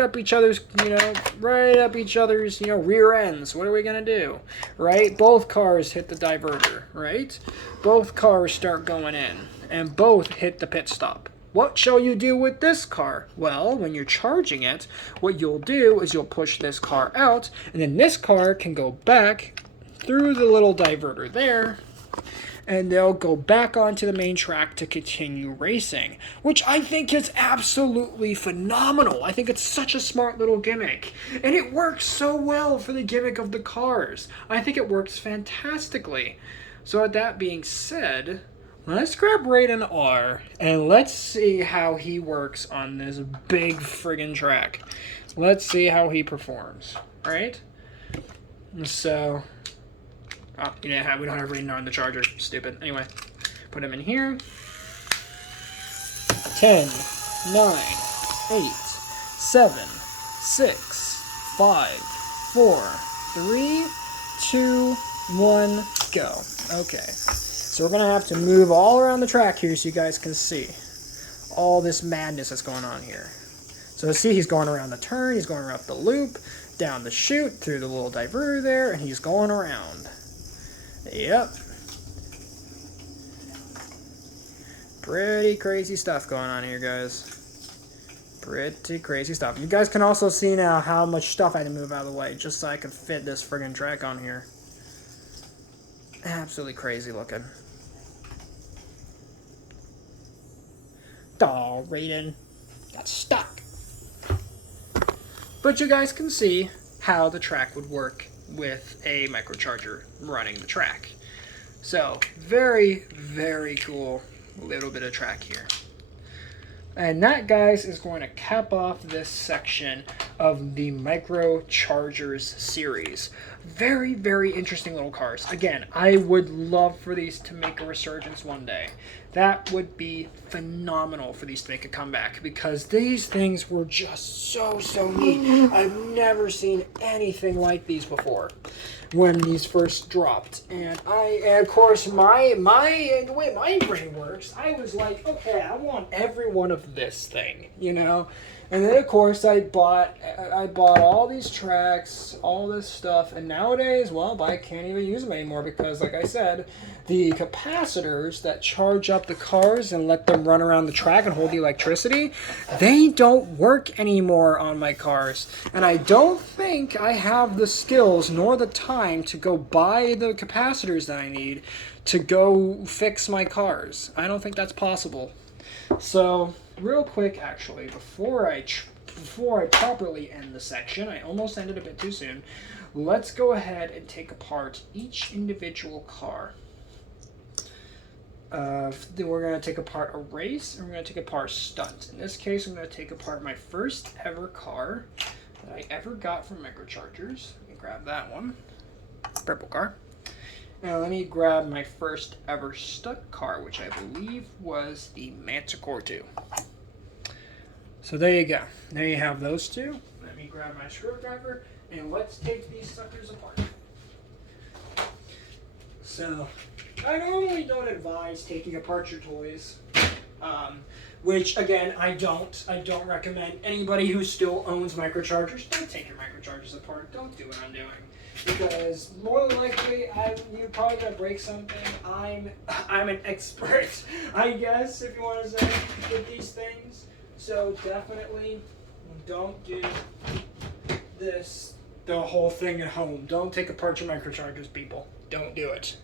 ends. What are we gonna do? Right? Both cars hit the diverter, right? Both cars start going in, and both hit the pit stop. What shall you do with this car? Well, when you're charging it, what you'll do is you'll push this car out, and then this car can go back through the little diverter there, and they'll go back onto the main track to continue racing, which I think is absolutely phenomenal. I think it's such a smart little gimmick, and it works so well for the gimmick of the cars. I think it works fantastically. So with that being said, let's grab Raiden R, and let's see how he works on this big friggin' track. Let's see how he performs, right? So, we don't have Raiden R on the charger, stupid. Anyway, put him in here. 10, 9, 8, 7, 6, 5, 4, 3, 2, 1, go. Okay. So we're going to have to move all around the track here so you guys can see all this madness that's going on here. So see, he's going around the turn, he's going around the loop, down the chute, through the little diverter there, and he's going around. Yep. Pretty crazy stuff going on here, guys. Pretty crazy stuff. You guys can also see now how much stuff I had to move out of the way just so I could fit this friggin' track on here. Absolutely crazy looking. Oh, Raiden got stuck. But you guys can see how the track would work with a microcharger running the track. So, very, very cool little bit of track here. And that, guys, is going to cap off this section of the microchargers series. Very, very interesting little cars. Again, I would love for these to make a resurgence one day. That would be phenomenal for these to make a comeback, because these things were just so neat. I've never seen anything like these before when these first dropped. And of course, the way my brain works, I was like, okay, I want every one of this thing, you know? And then, of course, I bought I bought all these tracks, all this stuff, and nowadays, well, I can't even use them anymore because, like I said, the capacitors that charge up the cars and let them run around the track and hold the electricity, they don't work anymore on my cars. And I don't think I have the skills nor the time to go buy the capacitors that I need to go fix my cars. I don't think that's possible. So, real quick, actually, before I properly end the section, I almost ended a bit too soon, let's go ahead and take apart each individual car. Then we're going to take apart a race, and we're going to take apart a stunt. In this case, I'm going to take apart my first ever car that I ever got from Microchargers. Let me grab that one. Purple car. Now let me grab my first ever stunt car, which I believe was the Manticore 2. So there you go. There you have those two. Let me grab my screwdriver and let's take these suckers apart. So I normally don't advise taking apart your toys, which again I don't recommend. Anybody who still owns Microchargers, don't take your Microchargers apart. Don't do what I'm doing. Because more than likely, you're probably gonna break something. I'm an expert, I guess, if you want to say, with these things. So definitely, don't do the whole thing at home. Don't take apart your Microchargers, people. Don't do it,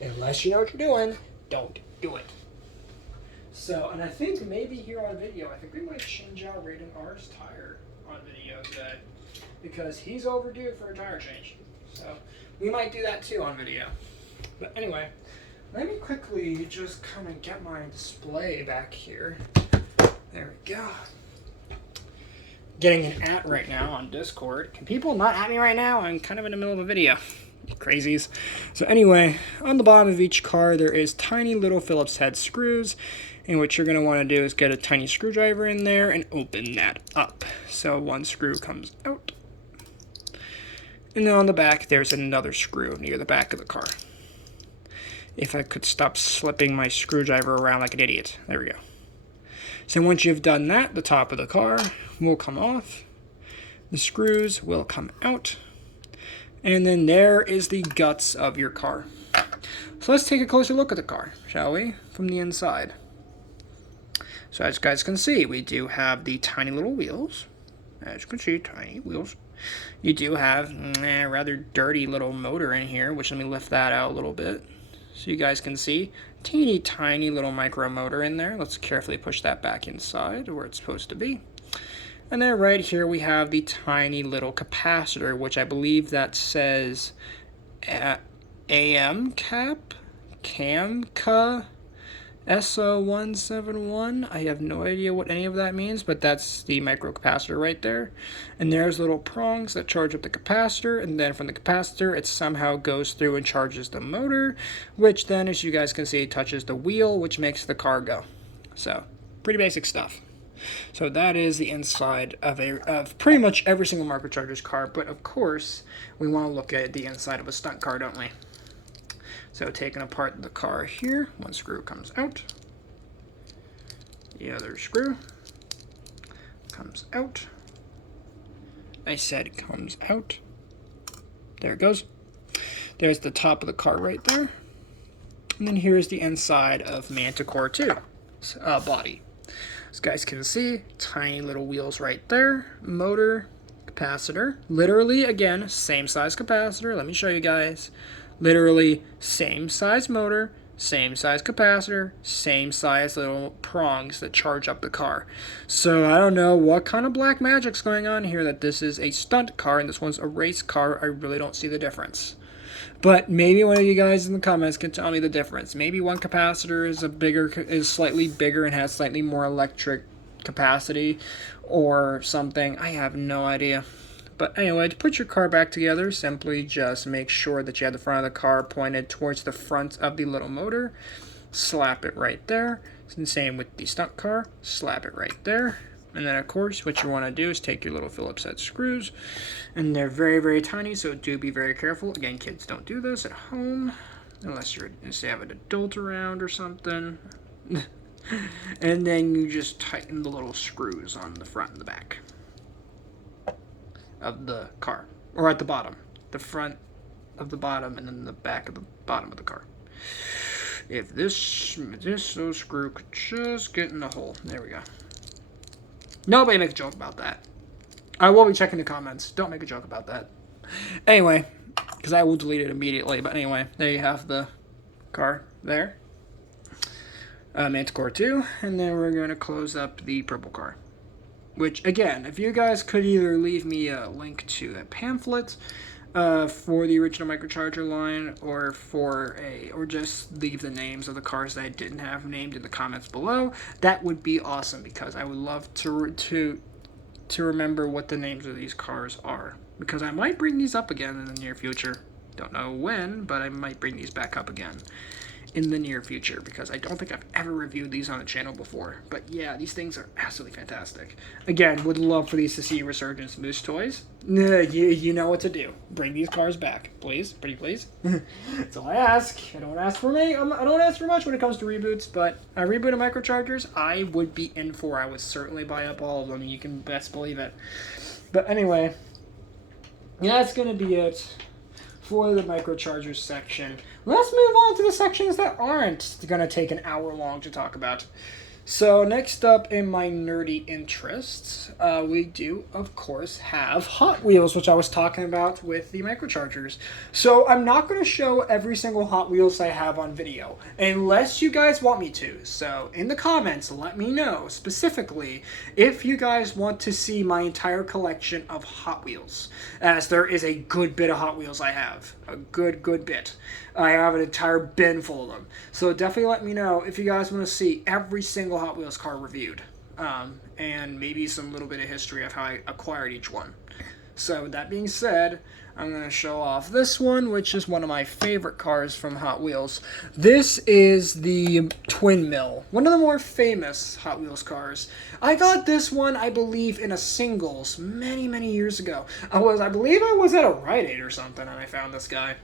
unless you know what you're doing. Don't do it. So, and I think maybe here on video, I think we might change out Raiden R's tire on video today. Because he's overdue for a tire change. So we might do that too on video. But anyway, let me quickly just come and get my display back here. There we go. Getting an at right now on Discord. Can people not at me right now? I'm kind of in the middle of a video. Crazies. So anyway, on the bottom of each car there is tiny little Phillips head screws. And what you're going to want to do is get a tiny screwdriver in there and open that up. So one screw comes out. And then on the back, there's another screw near the back of the car. If I could stop slipping my screwdriver around like an idiot. There we go. So once you've done that, the top of the car will come off. The screws will come out. And then there is the guts of your car. So let's take a closer look at the car, shall we? From the inside. So as you guys can see, we do have the tiny little wheels. As you can see, tiny wheels. You do have a rather dirty little motor in here, which let me lift that out a little bit so you guys can see. Teeny tiny little micro motor in there. Let's carefully push that back inside where it's supposed to be. And then right here we have the tiny little capacitor, which I believe that says AM cap, CAMCA, SO171. I have no idea what any of that means, but that's the microcapacitor right there. And there's little prongs that charge up the capacitor, and then from the capacitor it somehow goes through and charges the motor, which then, as you guys can see, touches the wheel, which makes the car go. So pretty basic stuff. So that is the inside of pretty much every single Microchargers car, but of course we want to look at the inside of a stunt car, don't we? So taking apart the car here, one screw comes out, the other screw comes out. I said comes out. There it goes. There's the top of the car right there. And then here's the inside of Manticore 2 body. As you guys can see, tiny little wheels right there, motor, capacitor. Literally, again, same size capacitor. Let me show you guys. Literally same size motor, same size capacitor, same size little prongs that charge up the car. So I don't know what kind of black magic's going on here that this is a stunt car and this one's a race car. I really don't see the difference. But maybe one of you guys in the comments can tell me the difference. Maybe one capacitor is slightly bigger and has slightly more electric capacity or something. I have no idea. But anyway, to put your car back together, simply just make sure that you have the front of the car pointed towards the front of the little motor. Slap it right there. It's the same with the stunt car. Slap it right there. And then, of course, what you want to do is take your little Phillips head screws. And they're very, very tiny, so do be very careful. Again, kids, don't do this at home. Unless you have an adult around or something. And then you just tighten the little screws on the front and the back. of the car, or at the bottom, the front of the bottom, and then the back of the bottom of the car. If this little screw could just get in the hole. There we go. Nobody make a joke about that. I will be checking the comments. Don't make a joke about that. Anyway, because I will delete it immediately. But anyway, there you have the car there. Manticore 2. And then we're going to close up the purple car. Which, again, if you guys could either leave me a link to a pamphlet for the original microcharger line, or just leave the names of the cars that I didn't have named in the comments below, that would be awesome, because I would love to remember what the names of these cars are, because I might bring these up again in the near future. Don't know when, but I might bring these back up again in the near future, because I don't think I've ever reviewed these on the channel before. But yeah, these things are absolutely fantastic. Again, would love for these to see resurgence Moose Toys. You know what to do. Bring these cars back, please. Pretty please. That's all I ask. I don't ask for I don't ask for much when it comes to reboots, but a reboot of microchargers, I would be in for. I would certainly buy up all of them. You can best believe it. But anyway, that's gonna be it for the microchargers section. Let's move on to the sections that aren't going to take an hour long to talk about. So next up in my nerdy interests, we do, of course, have Hot Wheels, which I was talking about with the microchargers. So I'm not going to show every single Hot Wheels I have on video, unless you guys want me to. So in the comments, let me know specifically if you guys want to see my entire collection of Hot Wheels, as there is a good bit of Hot Wheels I have. A good bit. I have an entire bin full of them. So definitely let me know if you guys want to see every single Hot Wheels car reviewed. And maybe some little bit of history of how I acquired each one. So with that being said, I'm going to show off this one, which is one of my favorite cars from Hot Wheels. This is the Twin Mill, one of the more famous Hot Wheels cars. I got this one, I believe, in a singles many years ago. I believe I was at a Rite Aid or something, and I found this guy.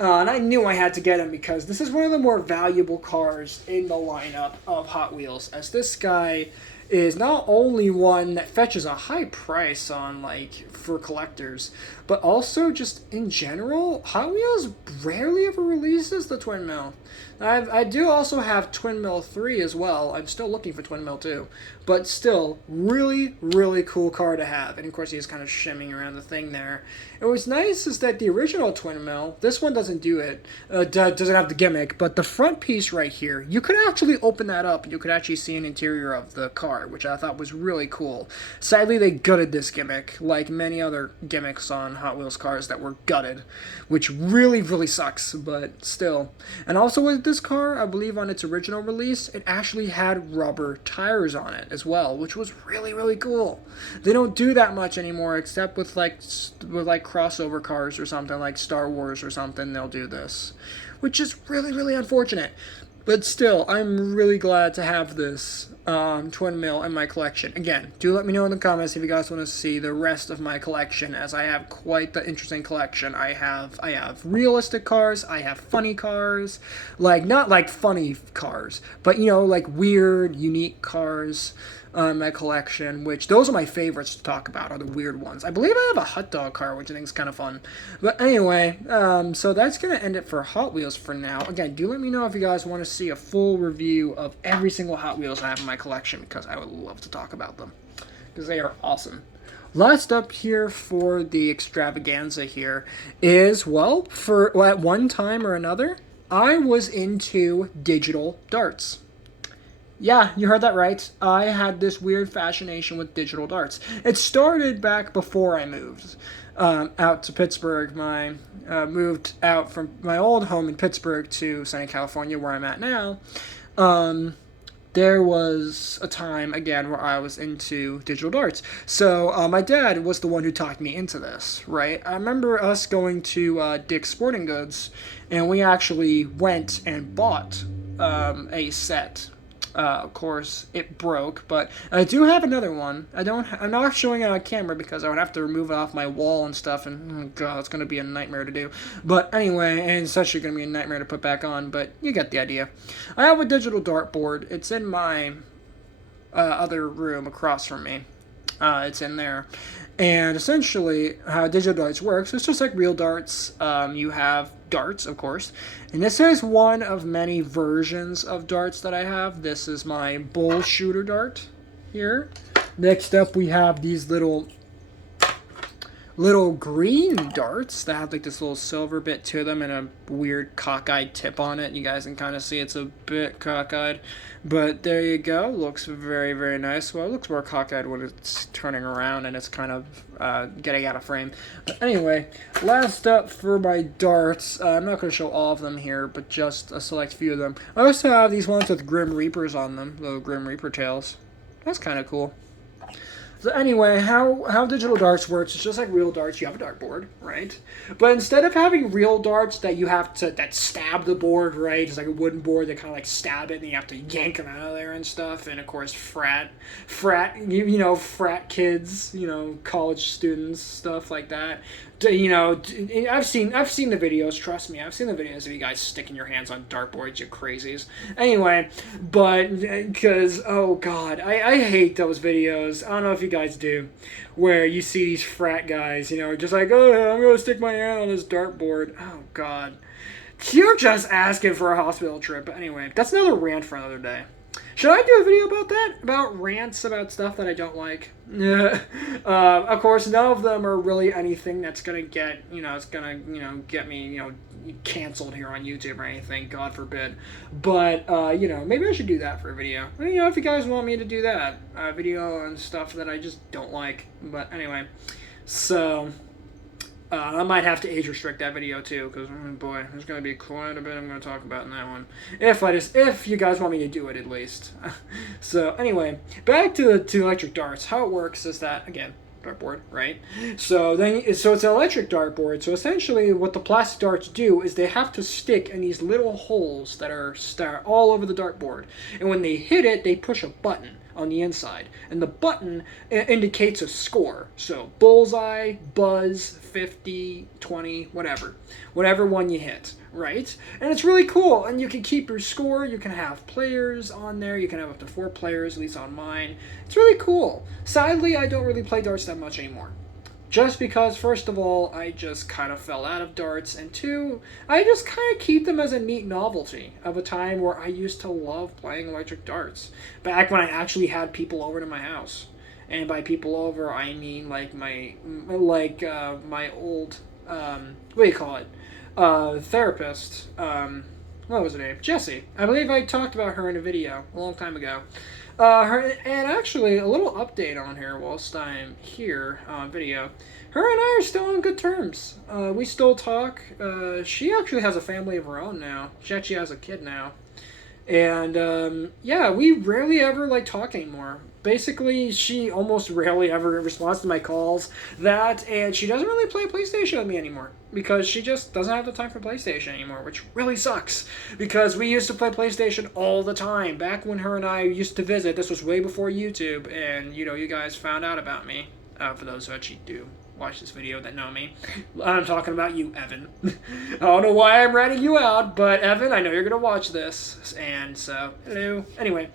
And I knew I had to get him because this is one of the more valuable cars in the lineup of Hot Wheels, as this guy is not only one that fetches a high price on, for collectors, but also just in general, Hot Wheels rarely ever releases the Twin Mill. I do also have Twin Mill 3 as well. I'm still looking for Twin Mill 2. But still, really cool car to have. And of course, he's kind of shimming around the thing there. And what's nice is that the original Twin Mill, this one doesn't do it, doesn't have the gimmick, but the front piece right here, you could actually open that up and you could actually see an interior of the car, which I thought was really cool. Sadly, they gutted this gimmick, like many other gimmicks on Hot Wheels cars that were gutted, which really sucks, but still. And also with this car, I believe on its original release, it actually had rubber tires on it as well, which was really cool. They don't do that much anymore, except with crossover cars or something like Star Wars or something. They'll do this, which is really unfortunate. But still, I'm really glad to have this Twin Mill in my collection. Again, do let me know in the comments if you guys want to see the rest of my collection, as I have quite the interesting collection. I have realistic cars, I have funny cars, not like funny cars, but weird, unique cars. My collection, which those are my favorites to talk about, are the weird ones. I believe I have a hot dog car, which I think is kind of fun. But anyway, so that's going to end it for Hot Wheels for now. Again, do let me know if you guys want to see a full review of every single Hot Wheels I have in my collection, because I would love to talk about them, because they are awesome. Last up here for the extravaganza here is, at one time or another, I was into digital darts. Yeah, you heard that right. I had this weird fascination with digital darts. It started back before I moved out to Pittsburgh. Moved out from my old home in Pittsburgh to sunny California, where I'm at now. There was a time, again, where I was into digital darts. So my dad was the one who talked me into this, right? I remember us going to Dick's Sporting Goods, and we actually went and bought a set. Of course, it broke, but I do have another one. I'm not showing it on camera because I would have to remove it off my wall and stuff, and oh god, it's going to be a nightmare to do. But anyway, and it's actually going to be a nightmare to put back on, but you get the idea. I have a digital dartboard. It's in my other room across from me. It's in there. And essentially, how digital darts works, it's just like real darts. You have darts, of course. And this is one of many versions of darts that I have. This is my bull shooter dart here. Next up, we have these little green darts that have like this little silver bit to them and a weird cockeyed tip on it. You guys can kind of see it's a bit cockeyed, but there you go. Looks very, very nice. Well, it looks more cockeyed when it's turning around and it's kind of getting out of frame. But anyway, last up for my darts. I'm not going to show all of them here, but just a select few of them. I also have these ones with Grim Reapers on them, little Grim Reaper tails. That's kind of cool. So anyway, how digital darts works, it's just like real darts. You have a dartboard, right? But instead of having real darts that you have to, that stab the board, right? It's like a wooden board that kind of like stab it and you have to yank them out of there and stuff. And of course, frat kids, college students, stuff like that. I've seen the videos, trust me. I've seen the videos of you guys sticking your hands on dartboards, you crazies. Anyway, but, because, oh god, I hate those videos. I don't know if you guys do, where you see these frat guys, just like, oh, I'm gonna stick my hand on this dartboard. Oh god. You're just asking for a hospital trip. But anyway, that's another rant for another day. Should I do a video about that? About rants about stuff that I don't like? Of course, none of them are really anything that's gonna get, it's gonna, get me, canceled here on YouTube or anything, God forbid. But, maybe I should do that for a video. If you guys want me to do that, a video on stuff that I just don't like. But anyway, so... I might have to age restrict that video too, because boy, there's going to be quite a bit I'm going to talk about in that one. If you guys want me to do it, at least. So anyway, back to the electric darts. How it works is that, again, dartboard, right? So it's an electric dartboard. So essentially, what the plastic darts do is they have to stick in these little holes that are all over the dartboard, and when they hit it, they push a button on the inside, and the button indicates a score. So bullseye, buzz, 50, 20, whatever one you hit, right? And it's really cool, and you can keep your score. You can have players on there. You can have up to 4 players, at least on mine. It's really cool. Sadly, I don't really play darts that much anymore. Just because, first of all, I just kind of fell out of darts, and 2, I just kind of keep them as a neat novelty of a time where I used to love playing electric darts. Back when I actually had people over to my house. And by people over, I mean like my old, therapist, what was her name? Jessie. I believe I talked about her in a video a long time ago. And actually, a little update on her whilst I'm here on video. Her and I are still on good terms. We still talk. She actually has a family of her own now. She actually has a kid now. And, yeah, we rarely ever, talk anymore. Basically, she almost rarely ever responds to my calls. And she doesn't really play PlayStation with me anymore. Because she just doesn't have the time for PlayStation anymore, which really sucks. Because we used to play PlayStation all the time. Back when her and I used to visit, this was way before YouTube, and, you guys found out about me. For those who actually do watch this video that know me. I'm talking about you, Evan. I don't know why I'm ratting you out, but Evan, I know you're going to watch this. And so, hello. Anyway,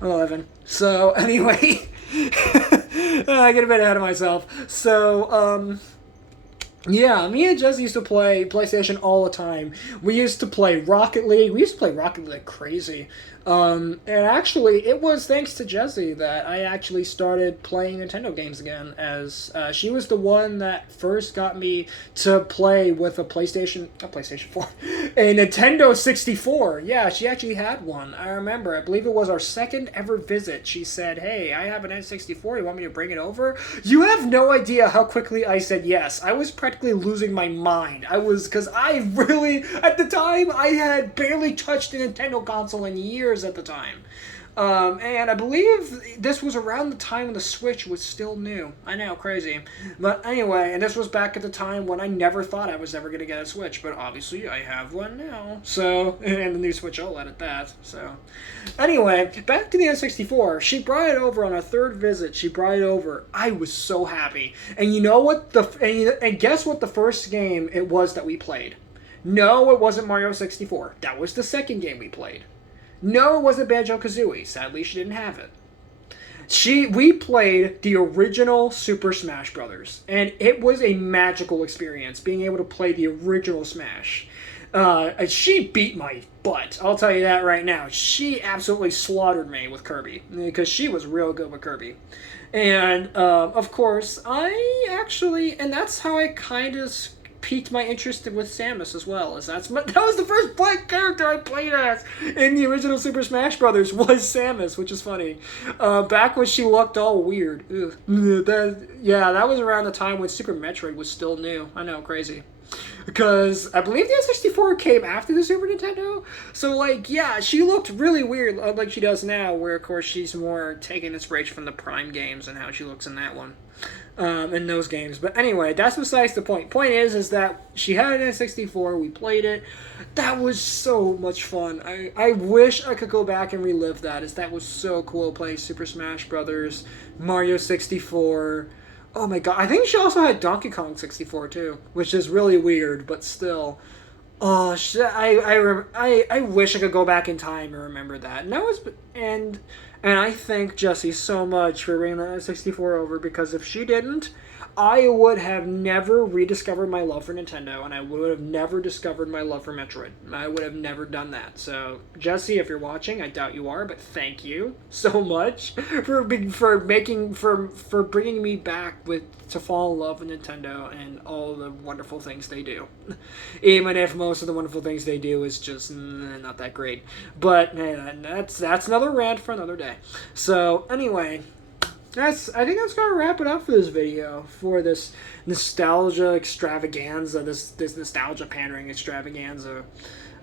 hello, Evan. So, anyway, I get a bit ahead of myself. So, yeah, me and Jess used to play PlayStation all the time. We used to play Rocket League. We used to play Rocket League like crazy. And actually, it was thanks to Jessie that I actually started playing Nintendo games again, as she was the one that first got me to play with a PlayStation 4, a Nintendo 64. Yeah, she actually had one. I remember. I believe it was our second ever visit. She said, hey, I have an N64. You want me to bring it over? You have no idea how quickly I said yes. I was practically losing my mind. Because I really, at the time, I had barely touched a Nintendo console in years at the time. And I believe this was around the time when the Switch was still new. I know, crazy. But anyway, and this was back at the time when I never thought I was ever going to get a Switch, but obviously I have one now. So, and the new Switch OLED at that. So, anyway, back to the N64. She brought it over on our third visit. She brought it over. I was so happy. And you know what? And guess what the first game it was that we played? No, it wasn't Mario 64. That was the second game we played. No, it wasn't Banjo-Kazooie. Sadly, she didn't have it. We played the original Super Smash Brothers, and it was a magical experience being able to play the original Smash. And she beat my butt. I'll tell you that right now. She absolutely slaughtered me with Kirby because she was real good with Kirby. And of course, and that's how I kind of piqued my interest with Samus as well. That was the first black character I played as in the original Super Smash Brothers was Samus, which is funny. Back when she looked all weird. That was around the time when Super Metroid was still new. I know, crazy. Because I believe the N64 came after the Super Nintendo. So, she looked really weird, like she does now, where, of course, she's more taking inspiration from the Prime games and how she looks in that one. In those games. But anyway, that's besides the point. Point is that she had an N64, we played it. That was so much fun. I wish I could go back and relive that, as that was so cool, playing Super Smash Brothers, Mario 64... Oh my god, I think she also had Donkey Kong 64 too, which is really weird, but still. Oh shit, I wish I could go back in time and remember that. And I thank Jessie so much for bringing that 64 over, because if she didn't, I would have never rediscovered my love for Nintendo, and I would have never discovered my love for Metroid. I would have never done that. So, Jessie, if you're watching, I doubt you are, but thank you so much for bringing me back to fall in love with Nintendo and all the wonderful things they do. Even if most of the wonderful things they do is just not that great. But that's another rant for another day. So, anyway, I think that's gonna wrap it up for this video, for this nostalgia extravaganza, this nostalgia pandering extravaganza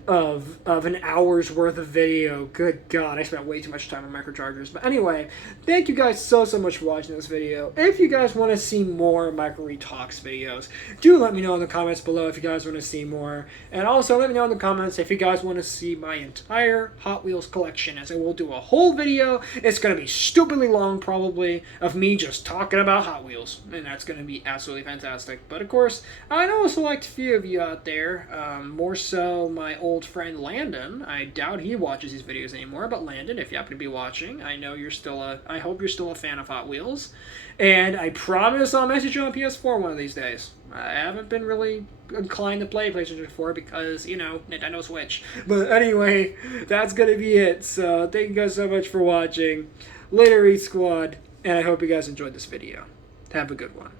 of an hour's worth of video. Good God, I spent way too much time on microchargers. But anyway, thank you guys so much for watching this video. If you guys want to see more Micro Reed Talks videos, do let me know in the comments below if you guys want to see more. And also let me know in the comments if you guys want to see my entire Hot Wheels collection, as I will do a whole video. It's going to be stupidly long, probably, of me just talking about Hot Wheels. And that's going to be absolutely fantastic. But of course, I know a select few of you out there, more so my old friend Landon. I doubt he watches these videos anymore, but Landon, if you happen to be watching, I hope you're still a fan of Hot Wheels, and I promise I'll message you on PS4 one of these days. I haven't been really inclined to play PlayStation 4 because, Nintendo Switch. But anyway, that's gonna be it. So thank you guys so much for watching. Later, Eat Squad, and I hope you guys enjoyed this video. Have a good one.